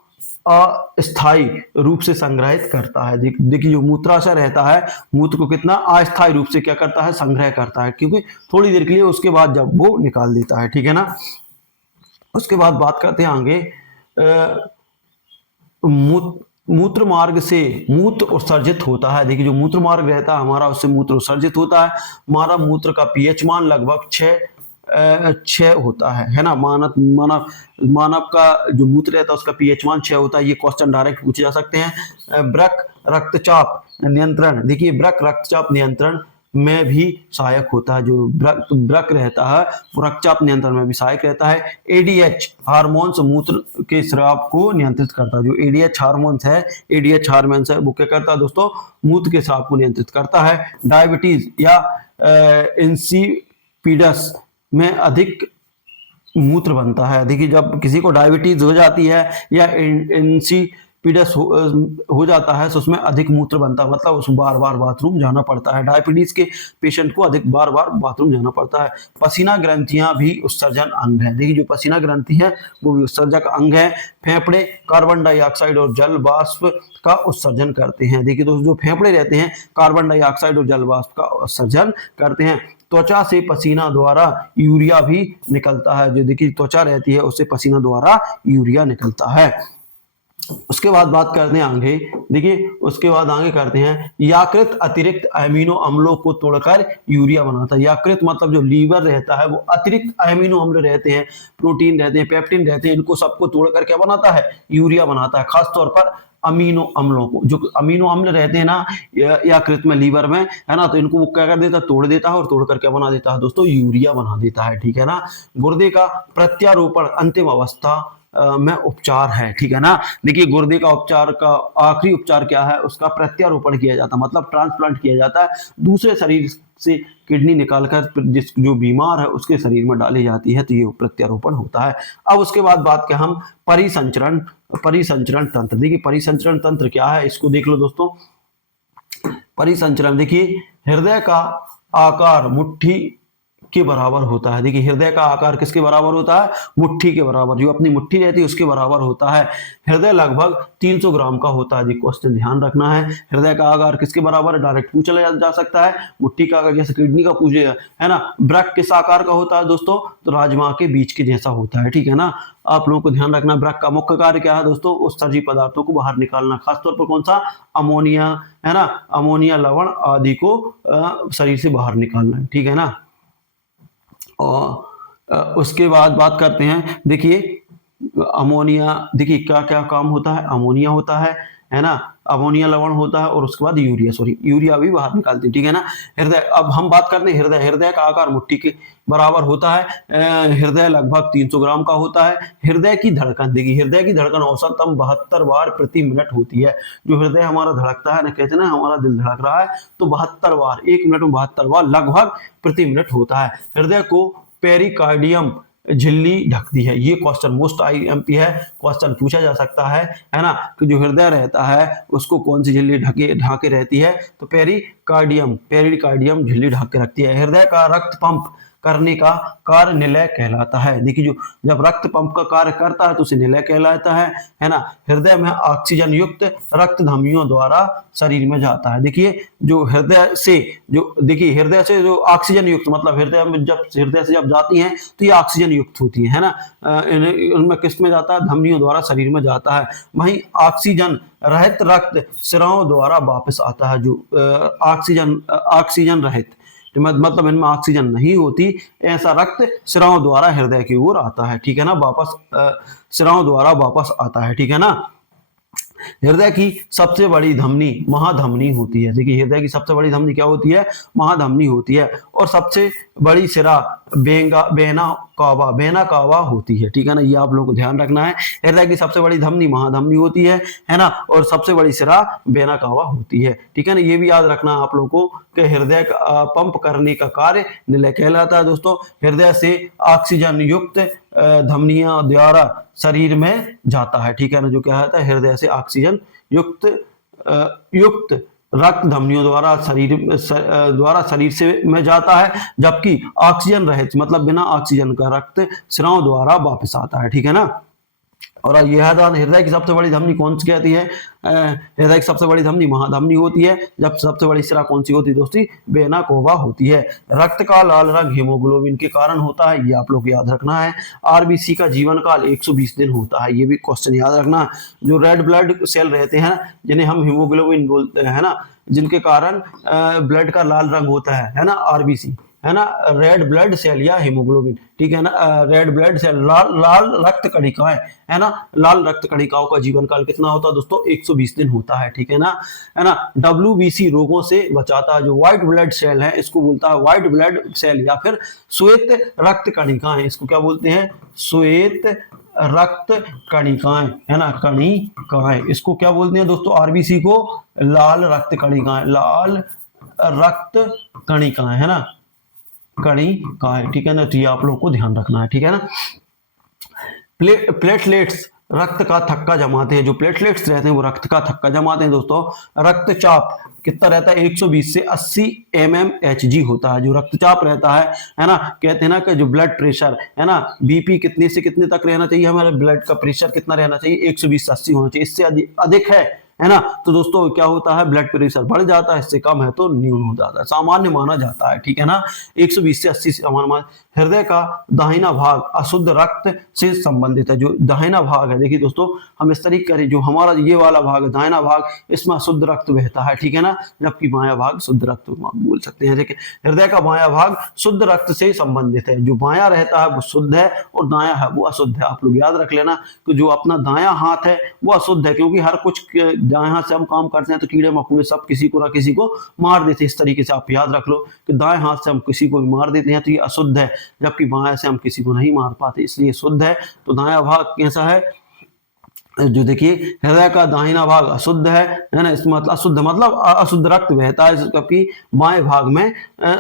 अस्थायी रूप से संग्रहित करता है। देखिए जो मूत्राशय रहता है, मूत्र को कितना अस्थायी रूप से क्या करता है, संग्रह करता है, क्योंकि थोड़ी देर के लिए, उसके बाद जब वो निकाल देता है, ठीक है ना। उसके बाद बात करते हैं आगे, मूत्र मार्ग से मूत्र उत्सर्जित होता है। देखिए जो मूत्र मार्ग रहता है हमारा, उससे मूत्र उत्सर्जित होता है। हमारा मूत्र का पीएच मान लगभग 6 होता है ना। मानव मानव मानव का जो मूत्र रहता है उसका पीएच मान 6 होता है। ये क्वेश्चन डायरेक्ट पूछे जा सकते हैं। ब्रक रक्तचाप नियंत्रण, देखिए ब्रक रक्तचाप नियंत्रण में भी सहायक होता है। जो ब्रक रहता है वो रक्तचाप नियंत्रण में भी सहायक रहता है। एडीएच हार्मोन्स मूत्र के स्राव को नियंत्रित करता है। जो एडीएच हार्मोन्स है वो क्या करता है दोस्तों, मूत्र के स्राव को नियंत्रित करता है। डायबिटीज या इंसिपिडस में अधिक मूत्र बनता है। देखिए जब किसी को डायबिटीज हो जाती है या इंसिपिडस हो जाता है तो उसमें अधिक मूत्र बनता है, मतलब उसको बार बार बाथरूम जाना पड़ता है। डायबिटीज के पेशेंट को अधिक बार बार बाथरूम जाना पड़ता है। पसीना ग्रंथियां भी उत्सर्जन अंग है। देखिए जो पसीना ग्रंथि है वो भी उत्सर्जक अंग है। फेफड़े कार्बन डाइऑक्साइड और जल वाष्प का उत्सर्जन करते हैं। देखिए दोस्तों जो फेफड़े रहते हैं कार्बन डाइऑक्साइड और जल वाष्प का उत्सर्जन करते हैं। त्वचा से पसीना द्वारा यूरिया भी निकलता है। जो देखिए त्वचा रहती है उससे पसीना द्वारा यूरिया निकलता है। उसके बाद बात करते हैं आगे, देखिए उसके बाद आगे करते हैं, यकृत अतिरिक्त अमीनो अम्लों को तोड़कर यूरिया बनाता है। यकृत मतलब जो लीवर रहता है वो अतिरिक्त अमीनो अम्ल रहते हैं, प्रोटीन रहते हैं, पेप्टिन रहते हैं, इनको सबको तोड़कर क्या बनाता है, यूरिया बनाता है। खासतौर पर अमीनो अम्लों को, जो अमीनो अम्ल रहते हैं ना यकृत में, लीवर में, है ना, तो इनको वो क्या कर देता है, तोड़ देता है, और तोड़कर क्या बना देता है दोस्तों, यूरिया बना देता है, ठीक है ना। गुर्दे का प्रत्यारोपण अंतिम अवस्था में उपचार है, ठीक है ना। देखिए गुर्दे का उपचार का आखिरी उपचार क्या है, उसका प्रत्यारोपण किया जाता है, मतलब ट्रांसप्लांट किया जाता है। दूसरे शरीर से किडनी निकालकर जिस जो बीमार है उसके शरीर में डाली जाती है, तो ये प्रत्यारोपण होता है। अब उसके बाद बात क्या, हम परिसंचरण तंत्र। देखिए परिसंचरण तंत्र क्या है, इसको देख लो दोस्तों। परिसंचरण, देखिए हृदय का आकार मुट्ठी के बराबर होता है। देखिए हृदय का आकार किसके बराबर होता है, मुट्ठी के बराबर, जो अपनी मुट्ठी रहती है उसके बराबर होता है। हृदय लगभग 300 ग्राम का होता है। जी क्वेश्चन ध्यान रखना है, हृदय का आकार किसके बराबर है, डायरेक्ट पूछा जा सकता है। मुट्ठी का आकार जैसे किडनी का पूछेगा, है ना। ब्रक किस आकार का होता है दोस्तों, तो राजमा के बीज के जैसा होता है, ठीक है ना। आप लोगों को ध्यान रखना, ब्रक का मुख्य कार्य क्या है दोस्तों, उत्सर्जी पदार्थों को बाहर निकालना, खासतौर पर कौन सा, अमोनिया, है ना, अमोनिया लवण आदि को शरीर से बाहर निकालना, ठीक है ना। और उसके बाद बात करते हैं, देखिए अमोनिया, देखिए क्या क्या काम होता है, अमोनिया होता है ना, अमोनिया लवण होता है, और उसके बाद यूरिया भी बाहर निकालती है, ठीक है ना। हृदय, अब हम बात करते हैं हृदय का आकार मुट्ठी के बराबर होता है। हृदय लगभग 300 ग्राम का होता है। हृदय की धड़कन, देखिए हृदय की धड़कन औसतन 72 बार प्रति मिनट होती है। जो हृदय हमारा धड़कता है ना, कहते हैं ना हमारा दिल धड़क रहा है, तो 72 बार, 1 मिनट में 72 बार लगभग प्रति मिनट होता है। हृदय को पेरिकार्डियम झिल्ली ढकती है। ये क्वेश्चन मोस्ट आईएमपी है, क्वेश्चन पूछा जा सकता है ना, कि जो हृदय रहता है उसको कौन सी झिल्ली ढाके रहती है, तो पेरिकार्डियम झिल्ली ढाके रखती है। हृदय का रक्त पंप करने का कार्य निलय कहलाता है। देखिए जो जब रक्त पंप का कार्य करता है तो उसे निलय कहलाता है ना। हृदय में ऑक्सीजन युक्त रक्त धमनियों द्वारा शरीर में जाता है। देखिए जो हृदय से जो ऑक्सीजन युक्त, मतलब हृदय से जब जाती हैं तो ये ऑक्सीजन युक्त होती है ना। उनमें किस में जाता है, धमनियों द्वारा शरीर में जाता है। वहीं ऑक्सीजन रहित रक्त सिराओं द्वारा वापस आता है। जो ऑक्सीजन रहित, मतलब इनमें ऑक्सीजन नहीं होती, ऐसा रक्त सिराओं द्वारा हृदय की ओर आता है, ठीक है ना, वापस सिराओं द्वारा वापस आता है, ठीक है ना। हृदय की सबसे बड़ी धमनी महाधमनी होती है। देखिए हृदय की सबसे बड़ी धमनी क्या होती है, महाधमनी होती है। और सबसे बड़ी सिरा बेना कावा होती है, ठीक है ना। ये आप लोगों को ध्यान रखना है, हृदय की सबसे बड़ी धमनी महाधमनी होती है ना, और सबसे बड़ी सिरा बेना कावा होती है, ठीक है ना। ये भी याद रखना आप लोगों को कि हृदय पंप करने का कार्य निलय कहलाता है दोस्तों। हृदय से ऑक्सीजन युक्त धमनियों द्वारा शरीर में जाता है, ठीक है ना। जो क्या होता है, हृदय से ऑक्सीजन युक्त रक्त धमनियों द्वारा शरीर से में जाता है, जबकि ऑक्सीजन रहित, मतलब बिना ऑक्सीजन का रक्त सिराओं द्वारा वापस आता है, ठीक है ना। और ये हृदय की सबसे बड़ी धमनी कौन सी कहती है? हृदय की सबसे बड़ी धमनी महाधमनी होती है। जब सबसे बड़ी शिरा कौन सी होती है दोस्ती? वेना कोवा होती है। रक्त का लाल रंग हीमोग्लोबिन के कारण होता है, ये आप लोग याद रखना है। आरबीसी का जीवन काल 120 दिन होता है, ये भी क्वेश्चन याद रखना। जो रेड ब्लड सेल रहते हैं जिन्हें हम हीमोग्लोबिन बोलते हैं ना, जिनके कारण ब्लड का लाल रंग होता है ना, आरबीसी है ना, रेड ब्लड सेल या हीमोग्लोबिन, ठीक है ना, रेड ब्लड सेल, लाल लाल रक्त कणिकाएं है ना, लाल रक्त कणिकाओं का जीवन काल कितना होता है दोस्तों? 120 दिन होता है, ठीक है ना। डब्ल्यूबीसी रोगों से बचाता है। जो व्हाइट ब्लड सेल है इसको बोलता है व्हाइट ब्लड सेल या फिर श्वेत रक्त कणिकाएं, इसको क्या बोलते हैं? श्वेत रक्त कणिकाएं, है ना, कणिकाएं, इसको क्या बोलते हैं दोस्तों? आरबीसी को लाल रक्त कणिकाएं, लाल रक्त कणिकाएं, है ना, कणिकाएं, ठीक है ना। तो ये आप लोग को ध्यान रखना है, ठीक है ना। प्लेटलेट्स रक्त का थक्का जमाते हैं। जो प्लेटलेट्स रहते हैं वो रक्त का थक्का जमाते हैं दोस्तों। रक्तचाप कितना रहता है? 120 से 80 mmHg होता है जो रक्तचाप रहता है ना। कहते हैं ना कि जो ब्लड प्रेशर है ना, बीपी कितने से कितने तक रहना चाहिए? हमारे ब्लड का प्रेशर कितना रहना चाहिए? 120 से 80 होना चाहिए। इससे अधिक है ना, तो दोस्तों क्या होता है? ब्लड प्रेशर बढ़ जाता है, इससे कम है तो न्यून हो जाता है, सामान्य माना जाता है, ठीक है ना। 120 से 80 सामान्य। हृदय का दाहिना भाग अशुद्ध रक्त से संबंधित है। जो दाहिना भाग है, देखिए दोस्तों, हम इस तरीके करें, जो हमारा ये वाला भाग है दाहिना भाग, इसमें अशुद्ध रक्त बहता है, ठीक है ना, जबकि बायां भाग शुद्ध रक्त बोल सकते हैं। देखिए हृदय का बायां भाग शुद्ध रक्त से संबंधित है। जो बायां रहता है वो शुद्ध है और दायां है वो अशुद्ध है। आप लोग याद रख लेना कि जो अपना दायां हाथ है वो अशुद्ध है, क्योंकि हर कुछ दाएं हाथ से हम काम करते हैं तो कीड़े मकोड़े सब किसी को ना किसी को मार देते हैं। इस तरीके से आप याद रख लो कि दाएं हाथ से हम किसी को भी मार देते हैं तो ये अशुद्ध है, जबकि बाएं से हम किसी को नहीं मार पाते, इसलिए शुद्ध है। तो दायां भाग कैसा है? जो देखिए हृदय का दाहिना भाग अशुद्ध है ना, इसमें मतलब अशुद्ध मतलब अशुद्ध रक्त बहता है, जबकि बाएं भाग में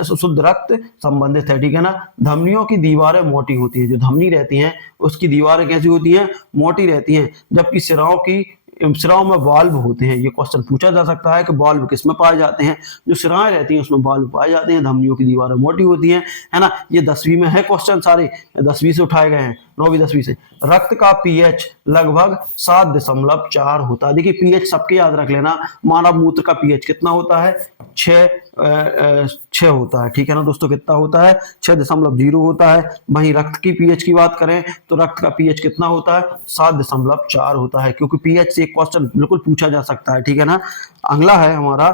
शुद्ध रक्त संबंधित है, ठीक है ना। धमनियों की दीवारें मोटी होती है। जो धमनी रहती हैं उसकी दीवारें कैसी होती हैं? मोटी रहती हैं, जबकि सिराओं में वाल्व होते हैं। ये क्वेश्चन पूछा जा सकता है कि वाल्व किसमें पाए जाते हैं? जो सिराएं रहती हैं उसमें वाल्व पाए जाते हैं। धमनियों की दीवारें मोटी होती हैं, है ना। ये 10वीं में है क्वेश्चन, सारे 10वीं से उठाए गए हैं, 9वीं 10वीं से। रक्त का पीएच लगभग 7.4 होता है। देखिए पीएच सबके याद रख लेना। मानव मूत्र का पीएच कितना होता है? 6 होता है, ठीक है ना दोस्तों। कितना होता है? 6.0 होता है। वहीं रक्त की पीएच की बात करें तो रक्त का पीएच कितना होता है? 7.4 होता है, क्योंकि पीएच से एक क्वेश्चन बिल्कुल पूछा जा सकता है, ठीक है ना। अगला है हमारा,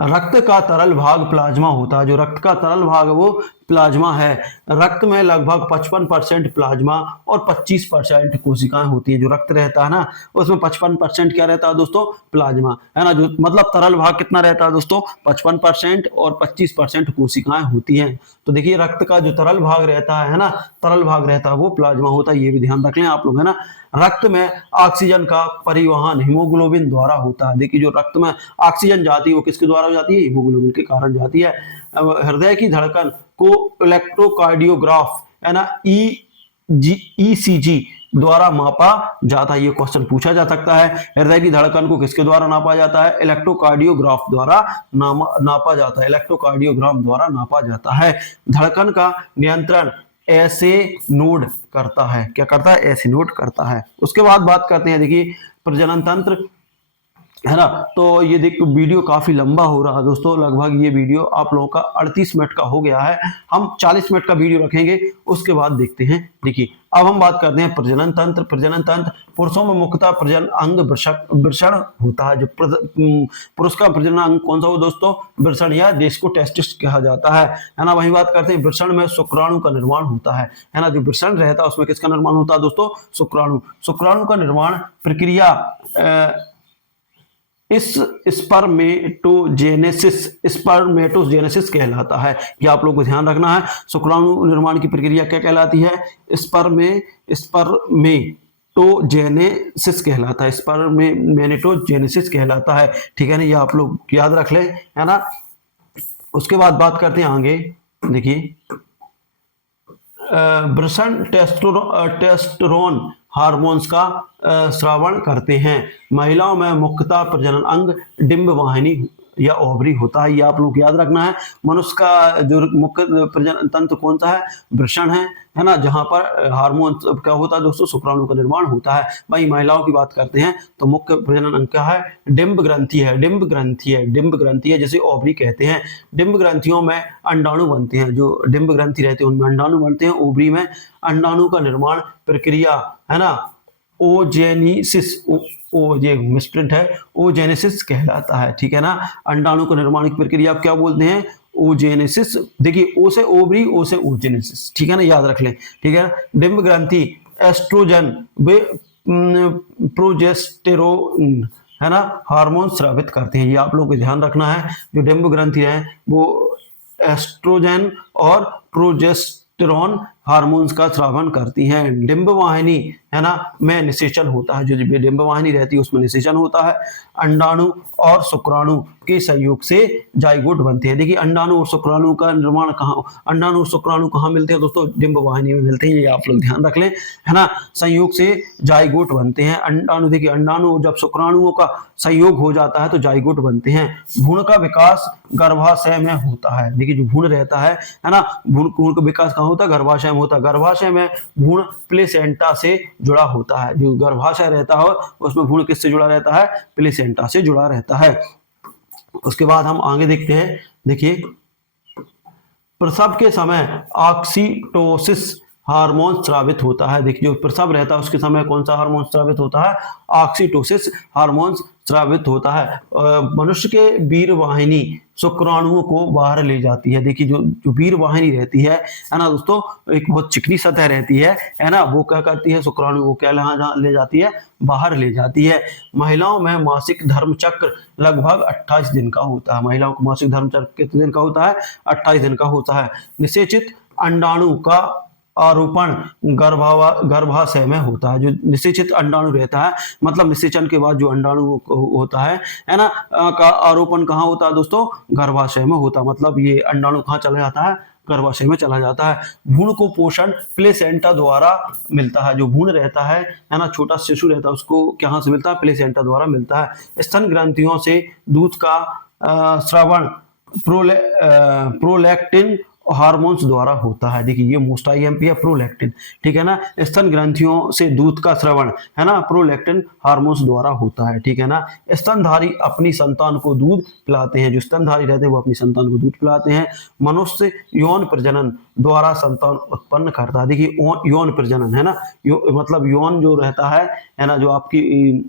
रक्त का तरल भाग प्लाज्मा होता है। जो रक्त का तरल भाग वो प्लाज्मा है। रक्त में लगभग 55% प्लाज्मा और 25% कोशिकाएं होती है। जो रक्त रहता है ना उसमें 55% क्या रहता है दोस्तों? प्लाज्मा, है ना। जो मतलब तरल भाग कितना रहता है दोस्तों? 55% और 25% कोशिकाएं होती हैं। तो देखिए रक्त का जो तरल भाग रहता है ना, तरल भाग रहता है वो प्लाज्मा होता है, ये भी ध्यान रख लें आप लोग, है ना। रक्त में ऑक्सीजन का परिवहन हीमोग्लोबिन द्वारा होता है। देखिए जो रक्त में ऑक्सीजन जाती है वो किसके द्वारा जाती है? हीमोग्लोबिन के कारण जाती है। हृदय की धड़कन को इलेक्ट्रोकार्डियोग्राफ, है ना, ईसीजी द्वारा मापा जाता है। ये क्वेश्चन पूछा जा सकता है। हृदय की धड़कन को किसके द्वारा नापा जाता है? इलेक्ट्रोकार्डियोग्राफ द्वारा नापा जाता है, इलेक्ट्रोकार्डियोग्राम द्वारा नापा जाता है। धड़कन का नियंत्रण ऐसे नोड करता है। क्या करता है? ऐसे नोड करता है। उसके बाद बात करते हैं, देखिए प्रजनन तंत्र, है ना। तो ये देखो वीडियो काफी लंबा हो रहा है दोस्तों, लगभग ये वीडियो आप लोगों का 38 मिनट का हो गया है। हम 40 मिनट का वीडियो रखेंगे, उसके बाद देखते हैं। देखिए अब हम बात करते हैं प्रजनन तंत्र। प्रजनन तंत्र पुरुषों में मुख्यतः प्रजनन अंग वृषण होता है। जो पुरुष का प्रजनन अंग कौन सा हो दोस्तों? वृषण, या जिसको टेस्टिस कहा जाता है ना। वही बात करते हैं, वृषण में शुक्राणु का निर्माण होता है ना। जो वृषण रहता है उसमें किसका निर्माण होता है दोस्तों? शुक्राणु का निर्माण प्रक्रिया इस स्पर्मेटोजेनेसिस कहलाता है। ये आप लोग को ध्यान रखना है। शुक्राणु निर्माण की प्रक्रिया क्या कहलाती है? स्पर्मेटोजेनेसिस कहलाता है, स्पर्मेटोजेनेसिस कहलाता है, ठीक है ना। ये आप लोग याद रख लें, है ना। उसके बाद बात करते हैं आगे। देखिए वृषण टेस्टोस्टेरोन हार्मोन्स का स्रावण करते हैं। महिलाओं में मुख्यतः प्रजनन अंग डिंब वाहिनी या ओवरी होता है। ये आप लोग याद रखना है। मनुष्य का जो मुख्य प्रजनन तंत्र कौन सा है? वृषण है ना, जहां पर हार्मोन क्या होता है दोस्तों? शुक्राणु का निर्माण होता है। वही महिलाओं की बात करते हैं तो मुख्य प्रजनन अंग क्या है? डिंब ग्रंथि है, डिंब ग्रंथि है, डिंब ग्रंथि है, जैसे ओवरी कहते हैं। डिंब ग्रंथियों में अंडाणु बनते हैं, जो डिंब ग्रंथि रहते हैं उनमें अंडाणु बनते हैं। ओवरी में अंडाणु का निर्माण प्रक्रिया है ना ओजेनिसिस, ओ ये मिसप्रिंट है, ओजेनेसिस कहलाता है। ठीक है ना, अंडाणु का निर्माण की प्रक्रिया आप क्या बोलते हैं? ओजेनेसिस। देखिए ओ से ओवरी, ओ से ओजेनेसिस। ठीक है ना, याद रख लें। ठीक है, डिंब ग्रंथि एस्ट्रोजन वे प्रोजेस्टेरोन है ना हार्मोन स्रावित करते हैं। ये आप लोगों को ध्यान रखना है। जो डिंब ग्रंथि है वो एस्ट्रोजन और प्रोजेस्टेरोन हार्मोन्स का स्रावन करती हैं। डिंब वाहिनी है ना में निषेचन होता है, जो डिंब वाहिनी रहती है उसमें निषेचन होता है। अंडाणु और शुक्राणु के संयोग से जाइगोट बनते हैं। देखिए अंडाणु और शुक्राणु का निर्माण कहाँ, अंडाणु और शुक्राणु कहाँ मिलते हैं दोस्तों? डिंब वाहिनी में मिलते हैं। ये आप लोग ध्यान रख लें, है ना। संयोग से जाइगोट बनते हैं अंडाणु। देखिए अंडाणु जब शुक्राणुओं का संयोग हो जाता है तो जाइगोट बनते हैं। भ्रूण का विकास गर्भाशय में होता है। देखिए जो भ्रूण रहता है ना, भ्रूण का विकास कहाँ होता है? गर्भाशय में होता है। गर्भाशय में भ्रूण प्लेसेंटा से जुड़ा होता है। जो गर्भाशय रहता है उसमें भ्रूण किससे जुड़ा रहता है? प्लेसेंटा से जुड़ा रहता है। उसके बाद हम आगे देखते हैं। देखिए प्रसव के समय ऑक्सीटोसिस हार्मोन स्रावित होता है। देखिए जो प्रसव रहता है उसके समय कौन सा हार्मोन स्रावित होता है? ऑक्सीटोसिस हार्मोन स्रावित होता है। मनुष्य के वीर वाहिनी शुक्राणुओं को बाहर ले जाती है। देखिए जो वीर वाहिनी रहती है ना दोस्तों, एक बहुत चिकनी सतह रहती है ना, वो क्या करती है? शुक्राणु को क्या ले जाती है? बाहर ले जाती है। महिलाओं में मासिक धर्म चक्र लगभग 28 दिन का होता है। महिलाओं को मासिक धर्म चक्र कितने दिन का होता है? 28 दिन का होता है। निषेचित अंडाणु का आरोपण गर्भाशय में होता है। जो निषेचित अंडाणु रहता है, मतलब निषेचन के बाद जो अंडाणु होता है ना, का आरोपण कहाँ होता है दोस्तों? गर्भाशय में होता है। मतलब ये अंडाणु कहाँ चला जाता है? गर्भाशय में चला जाता है। भ्रूण को पोषण प्लेसेंटा द्वारा मिलता है। जो भ्रूण रहता है ना, छोटा शिशु रहता है, उसको कहाँ से मिलता है? प्लेसेंटा द्वारा मिलता है। स्तन ग्रंथियों से दूध का स्रावण प्रोलैक्टिन हार्मोन्स द्वारा होता है। देखिए ये मोस्ट आईएमपी है, प्रोलैक्टिन। ठीक है ना, स्तन ग्रंथियों से दूध का स्रावण है ना प्रोलैक्टिन हार्मोन्स द्वारा होता है। ठीक है ना, स्तनधारी अपनी संतान को दूध पिलाते हैं। जो स्तनधारी रहते हैं वो अपनी संतान को दूध पिलाते हैं। मनुष्य यौन प्रजनन द्वारा संतान उत्पन्न करता है। देखिए यौन प्रजनन है ना, मतलब यौन जो रहता है ना, जो आपकी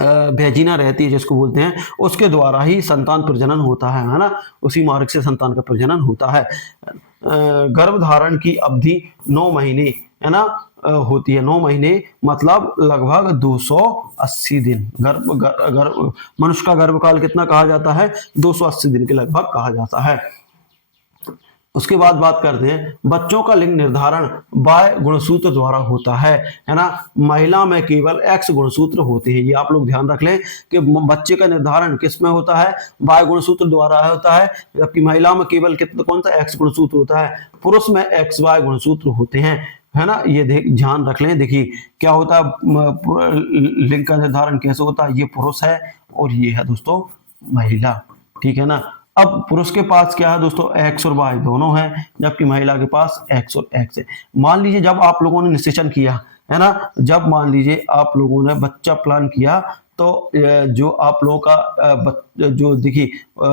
भेजिना रहती है जिसको बोलते हैं, उसके द्वारा ही संतान प्रजनन होता है ना, उसी मार्ग से संतान का प्रजनन होता है। गर्भधारण की अवधि 9 महीने है ना होती है। 9 महीने मतलब लगभग 280 दिन। मनुष्य का गर्भकाल कितना कहा जाता है? 280 दिन के लगभग कहा जाता है। उसके बाद बात करते हैं बच्चों का लिंग निर्धारण बाय गुणसूत्र द्वारा होता है ना। महिला में केवल एक्स गुणसूत्र होते हैं। ये आप लोग ध्यान रख लें कि बच्चे का निर्धारण किस में होता है? बाय गुणसूत्र द्वारा होता है, जबकि महिला में केवल कितना कौन सा एक्स गुणसूत्र होता है। पुरुष में एक्स वाई गुणसूत्र होते हैं, है ना। ये ध्यान रख लें। देखिए क्या होता है, लिंग का निर्धारण कैसे होता है? ये पुरुष है और ये है दोस्तों महिला। ठीक है ना। अब पुरुष के पास क्या है दोस्तों? एक्स और वाई दोनों है, जबकि महिला के पास एक्स और एक्स है। मान लीजिए जब आप लोगों ने निषेचन किया है ना, जब मान लीजिए आप लोगों ने बच्चा प्लान किया तो जो आप लोगों का जो देखिए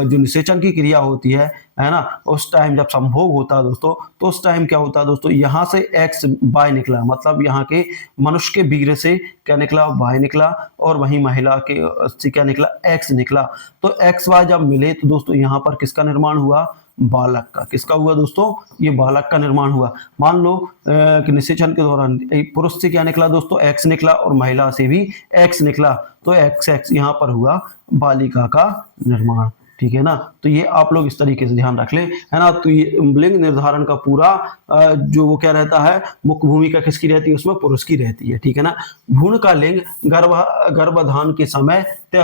जो निषेचन की क्रिया होती है ना, उस टाइम जब संभोग होता है दोस्तों, तो उस टाइम क्या होता है दोस्तों? यहाँ से एक्स वाई निकला, मतलब यहाँ के मनुष्य के वीर्य से क्या निकला? वाई निकला, और वहीं महिला के से क्या निकला? एक्स निकला। तो एक्स वाई जब मिले तो दोस्तों यहाँ पर किसका निर्माण हुआ? बालक का। किसका हुआ दोस्तों? ये बालक का निर्माण हुआ। मान लो कि निषेचन के दौरान पुरुष से क्या निकला दोस्तों? एक्स निकला, और महिला से भी एक्स निकला, तो एक्स एक्स यहाँ पर हुआ बालिका का निर्माण। ठीक है ना, तो ये आप लोग इस तरीके से ध्यान रख लें, है ना। तो ये लिंग निर्धारण का पूरा जो वो क्या रहता है, मुख्य भूमिका किसकी रहती है? उसमें पुरुष की रहती है। ठीक है ना। भ्रूण का लिंग गर्भाधान के समय तय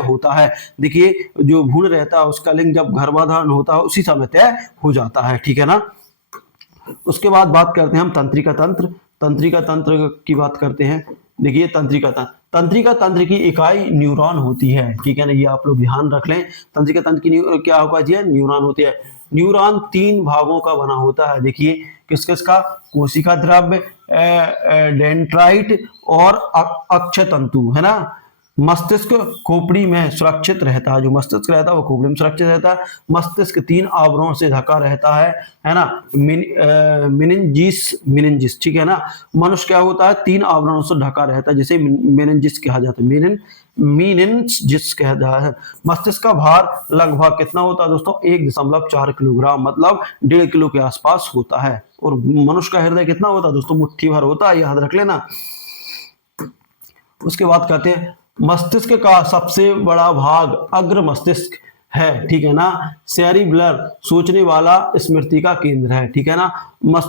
होता है। देखिए जो भ्रूण रहता है उसका लिंग जब गर्भाधान होता है उसी समय तय हो जाता है। ठीक है ना। उसके बाद बात करते हैं हम तंत्रिका तंत्र। तंत्रिका तंत्र की बात करते हैं। देखिए तंत्रिका तंत्र, तंत्रिका तंत्र की इकाई न्यूरॉन होती है, ठीक है ना, ये आप लोग ध्यान रख लें। तंत्रिका तंत्र की क्या होगा जी, न्यूरॉन होती है। न्यूरॉन 3 भागों का बना होता है, देखिए किस किस का, कोशिका द्रव्य, डेंड्राइट और अक्षय तंतु, है ना। मस्तिष्क खोपड़ी में सुरक्षित रहता है, जो मस्तिष्क रहता है वो खोपड़ी में सुरक्षित रहता है। मस्तिष्क 3 आवरणों से ढका रहता है ना। मिनिंजिस, ठीक है ना। मनुष्य क्या होता है, 3 आवरणों से ढका रहता है, जिसे मिनिंजिस कहा जाता है, मीनिंजिस कहा जाता है। मस्तिष्क का भार लगभग कितना होता है दोस्तों, 1.4 किलोग्राम, मतलब 1.5 किलो के आसपास होता है। और मनुष्य का हृदय कितना होता है दोस्तों, मुट्ठी भर होता है, याद रख लेना। उसके बाद कहते हैं मस्तिष्क का सबसे बड़ा भाग अग्र मस्तिष्क है, ठीक है ना। सेरिब्लर, सोचने वाला स्मृति का केंद्र है, ठीक है ना।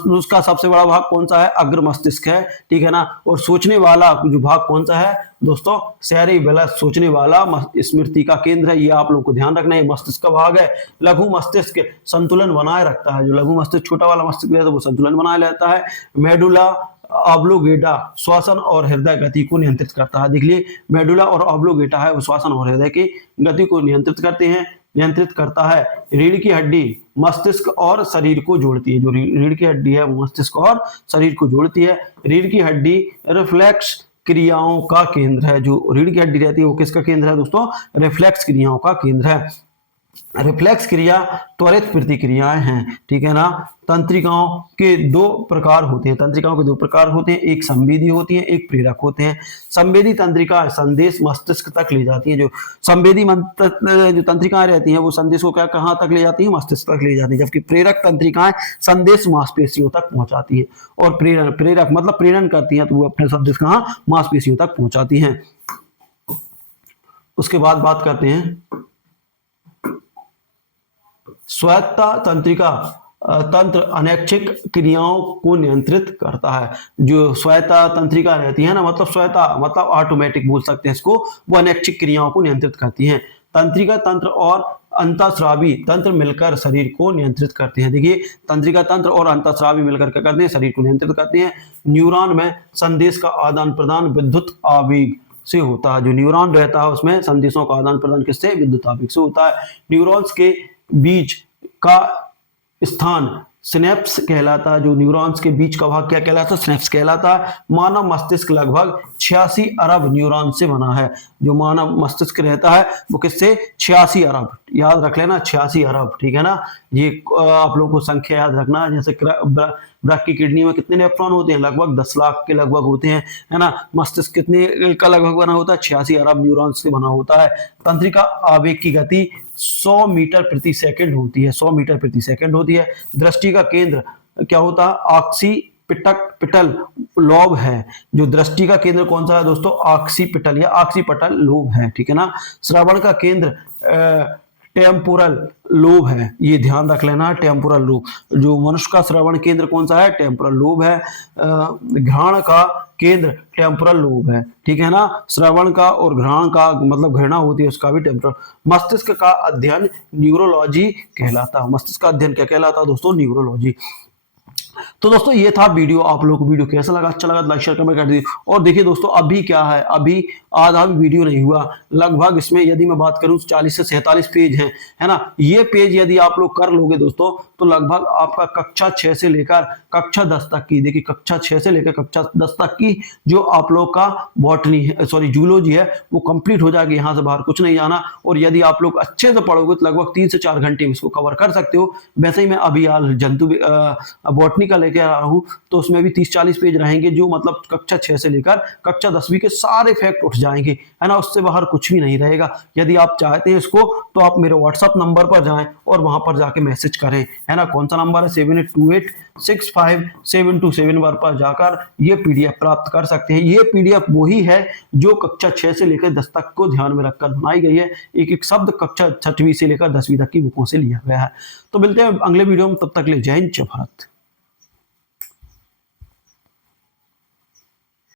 उसका सबसे बड़ा भाग कौन सा है, अग्र मस्तिष्क है, ठीक है ना। और सोचने वाला जो भाग कौन सा है दोस्तों, सेरिब्लर, सोचने वाला स्मृति का केंद्र है, ये आप लोगों को ध्यान रखना है, मस्तिष्क का भाग है। लघु मस्तिष्क संतुलन बनाए रखता है, जो लघु मस्तिष्क छोटा वाला मस्तिष्क है तो वो संतुलन बनाए रहता है। मेडुला ऑब्लोगेटा श्वसन और हृदय गति को नियंत्रित करता है, देख लिए मेडुला और ऑब्लोगेटा है वो श्वसन और हृदय की गति को नियंत्रित करता है। रीढ़ की हड्डी मस्तिष्क और शरीर को जोड़ती है, जो रीढ़ की हड्डी है वो मस्तिष्क और शरीर को जोड़ती है। रीढ़ की हड्डी रिफ्लेक्स क्रियाओं का केंद्र है, जो रीढ़ की हड्डी रहती है वो किसका केंद्र है दोस्तों, रिफ्लेक्स क्रियाओं का केंद्र है। रिफ्लेक्स क्रिया त्वरित प्रतिक्रियाएं हैं, ठीक है ना। तंत्रिकाओं के 2 प्रकार होते हैं, एक संवेदी होती है, एक प्रेरक होते हैं। संवेदी तंत्रिका संदेश मस्तिष्क तक ले जाती है, जो संवेदी जो तंत्रिकाएं रहती हैं वो संदेश को कहाँ तक ले जाती है, मस्तिष्क तक ले जाती है, जबकि प्रेरक तंत्रिकाएं संदेश मांसपेशियों तक पहुंचाती है। और प्रेरक मतलब प्रेरण करती है, तो वो अपने संदेश कहाँ, मांसपेशियों तक पहुंचाती है। उसके बाद बात करते हैं स्वायत्ता तंत्रिका तंत्र अनैच्छिक क्रियाओं को नियंत्रित करता है। जो स्वायत्ता तंत्रिका रहती है ना, मतलब स्वायत्ता मतलब ऑटोमेटिक बोल सकते हैं इसको, वो अनैच्छिक क्रियाओं को नियंत्रित करती हैं। तंत्रिका तंत्र और अंतःस्रावी तंत्र मिलकर शरीर को नियंत्रित करते हैं, देखिए तंत्रिका तंत्र और अंतःस्रावी मिलकर क्या करते हैं, शरीर को नियंत्रित करते हैं। न्यूरॉन में संदेश का आदान प्रदान विद्युत आवेग से होता है, जो न्यूरॉन रहता है उसमें संदेशों का आदान प्रदान किससे, विद्युत आवेग से होता है। न्यूरॉन्स के बीच का स्थान सिनेप्स कहलाता है, जो न्यूरॉन्स के बीच का भाग क्या कहलाता है, सिनेप्स कहलाता है। मानव मस्तिष्क लगभग 86 अरब न्यूरॉन से बना है, जो मानव मस्तिष्क रहता है वो किससे, 86 अरब, याद रख लेना 86 अरब, ठीक है ना। ये आप लोगों को संख्या याद रखना, जैसे वृक्क की किडनी में कितने नेफ्रॉन होते हैं, लगभग 10 लाख के लगभग होते हैं, है ना। मस्तिष्क कितने का लगभग बना होता है, 86 अरब न्यूरॉन से बना होता है। तंत्रिका आवेग की गति 100 मीटर प्रति सेकंड होती है, 100 मीटर प्रति सेकंड होती है। दृष्टि का केंद्र क्या होता है, ऑक्सीपिटल लोब है, जो दृष्टि का केंद्र कौन सा है दोस्तों, ऑक्सीपिटल या ऑक्सीपिटल लोब है, ठीक है ना। श्रवण का केंद्र टेम्पोरल लोब है, ये ध्यान रख लेना, टेम्पोरल लोब, जो मनुष्य का श्रवण केंद्र कौन सा है, टेम्पोरल लोब है। घ्राण का केंद्र टेम्पोरल लोब है, ठीक है ना। श्रवण का और घ्राण का मतलब घृणा होती है उसका भी टेम्पोरल। मस्तिष्क का अध्ययन न्यूरोलॉजी कहलाता है, मस्तिष्क का अध्ययन क्या कहलाता है दोस्तों, न्यूरोलॉजी। तो दोस्तों ये था वीडियो, आप लोगों को वीडियो कैसा लगा, अच्छा लगा तो लाइक शेयर कमेंट कर दीजिए। और देखिए दोस्तों अभी क्या है, अभी आधा भी वीडियो नहीं हुआ, लगभग इसमें यदि मैं बात करूं 40 से 47 पेज हैं, है ना। ये पेज यदि आप लोग कर लोगे दोस्तों तो लगभग आपका कक्षा 6 से लेकर कक्षा 10 तक की, देखिए कक्षा 6 से लेकर कक्षा 10 तक की जो आप लोग का बॉटनी है, सॉरी जूलॉजी है, वो कंप्लीट हो जाएगी, यहाँ से बाहर कुछ नहीं जाना। और यदि आप लोग अच्छे से पढ़ोगे तो लगभग 3 से 4 घंटे में इसको कवर कर सकते हो। वैसे ही मैं अभी यार जंतु बॉटनी का लेके आ रहा हूँ, तो उसमें भी 30-40 पेज रहेंगे, जो मतलब कक्षा 6 से लेकर कक्षा 10वीं के सारे फैक्ट उठ जाएंगे, है ना, उससे बाहर कुछ भी नहीं रहेगा। यदि आप चाहते हैं इसको तो आप मेरे व्हाट्सएप नंबर पर जाएं और वहां पर जाके मैसेज करें, है ना। कौन सा नंबर है, 7828657271 पर जाकर ये पीडीएफ प्राप्त कर सकते हैं। ये पीडीएफ वही है जो कक्षा 6 से लेकर 10 तक को ध्यान में रखकर बनाई गई है, एक एक शब्द कक्षा 6वीं से लेकर 10वीं तक की बुकों से लिया गया है। तो मिलते हैं अगले वीडियो में, तब तक ले जय हिंद, जय भारत।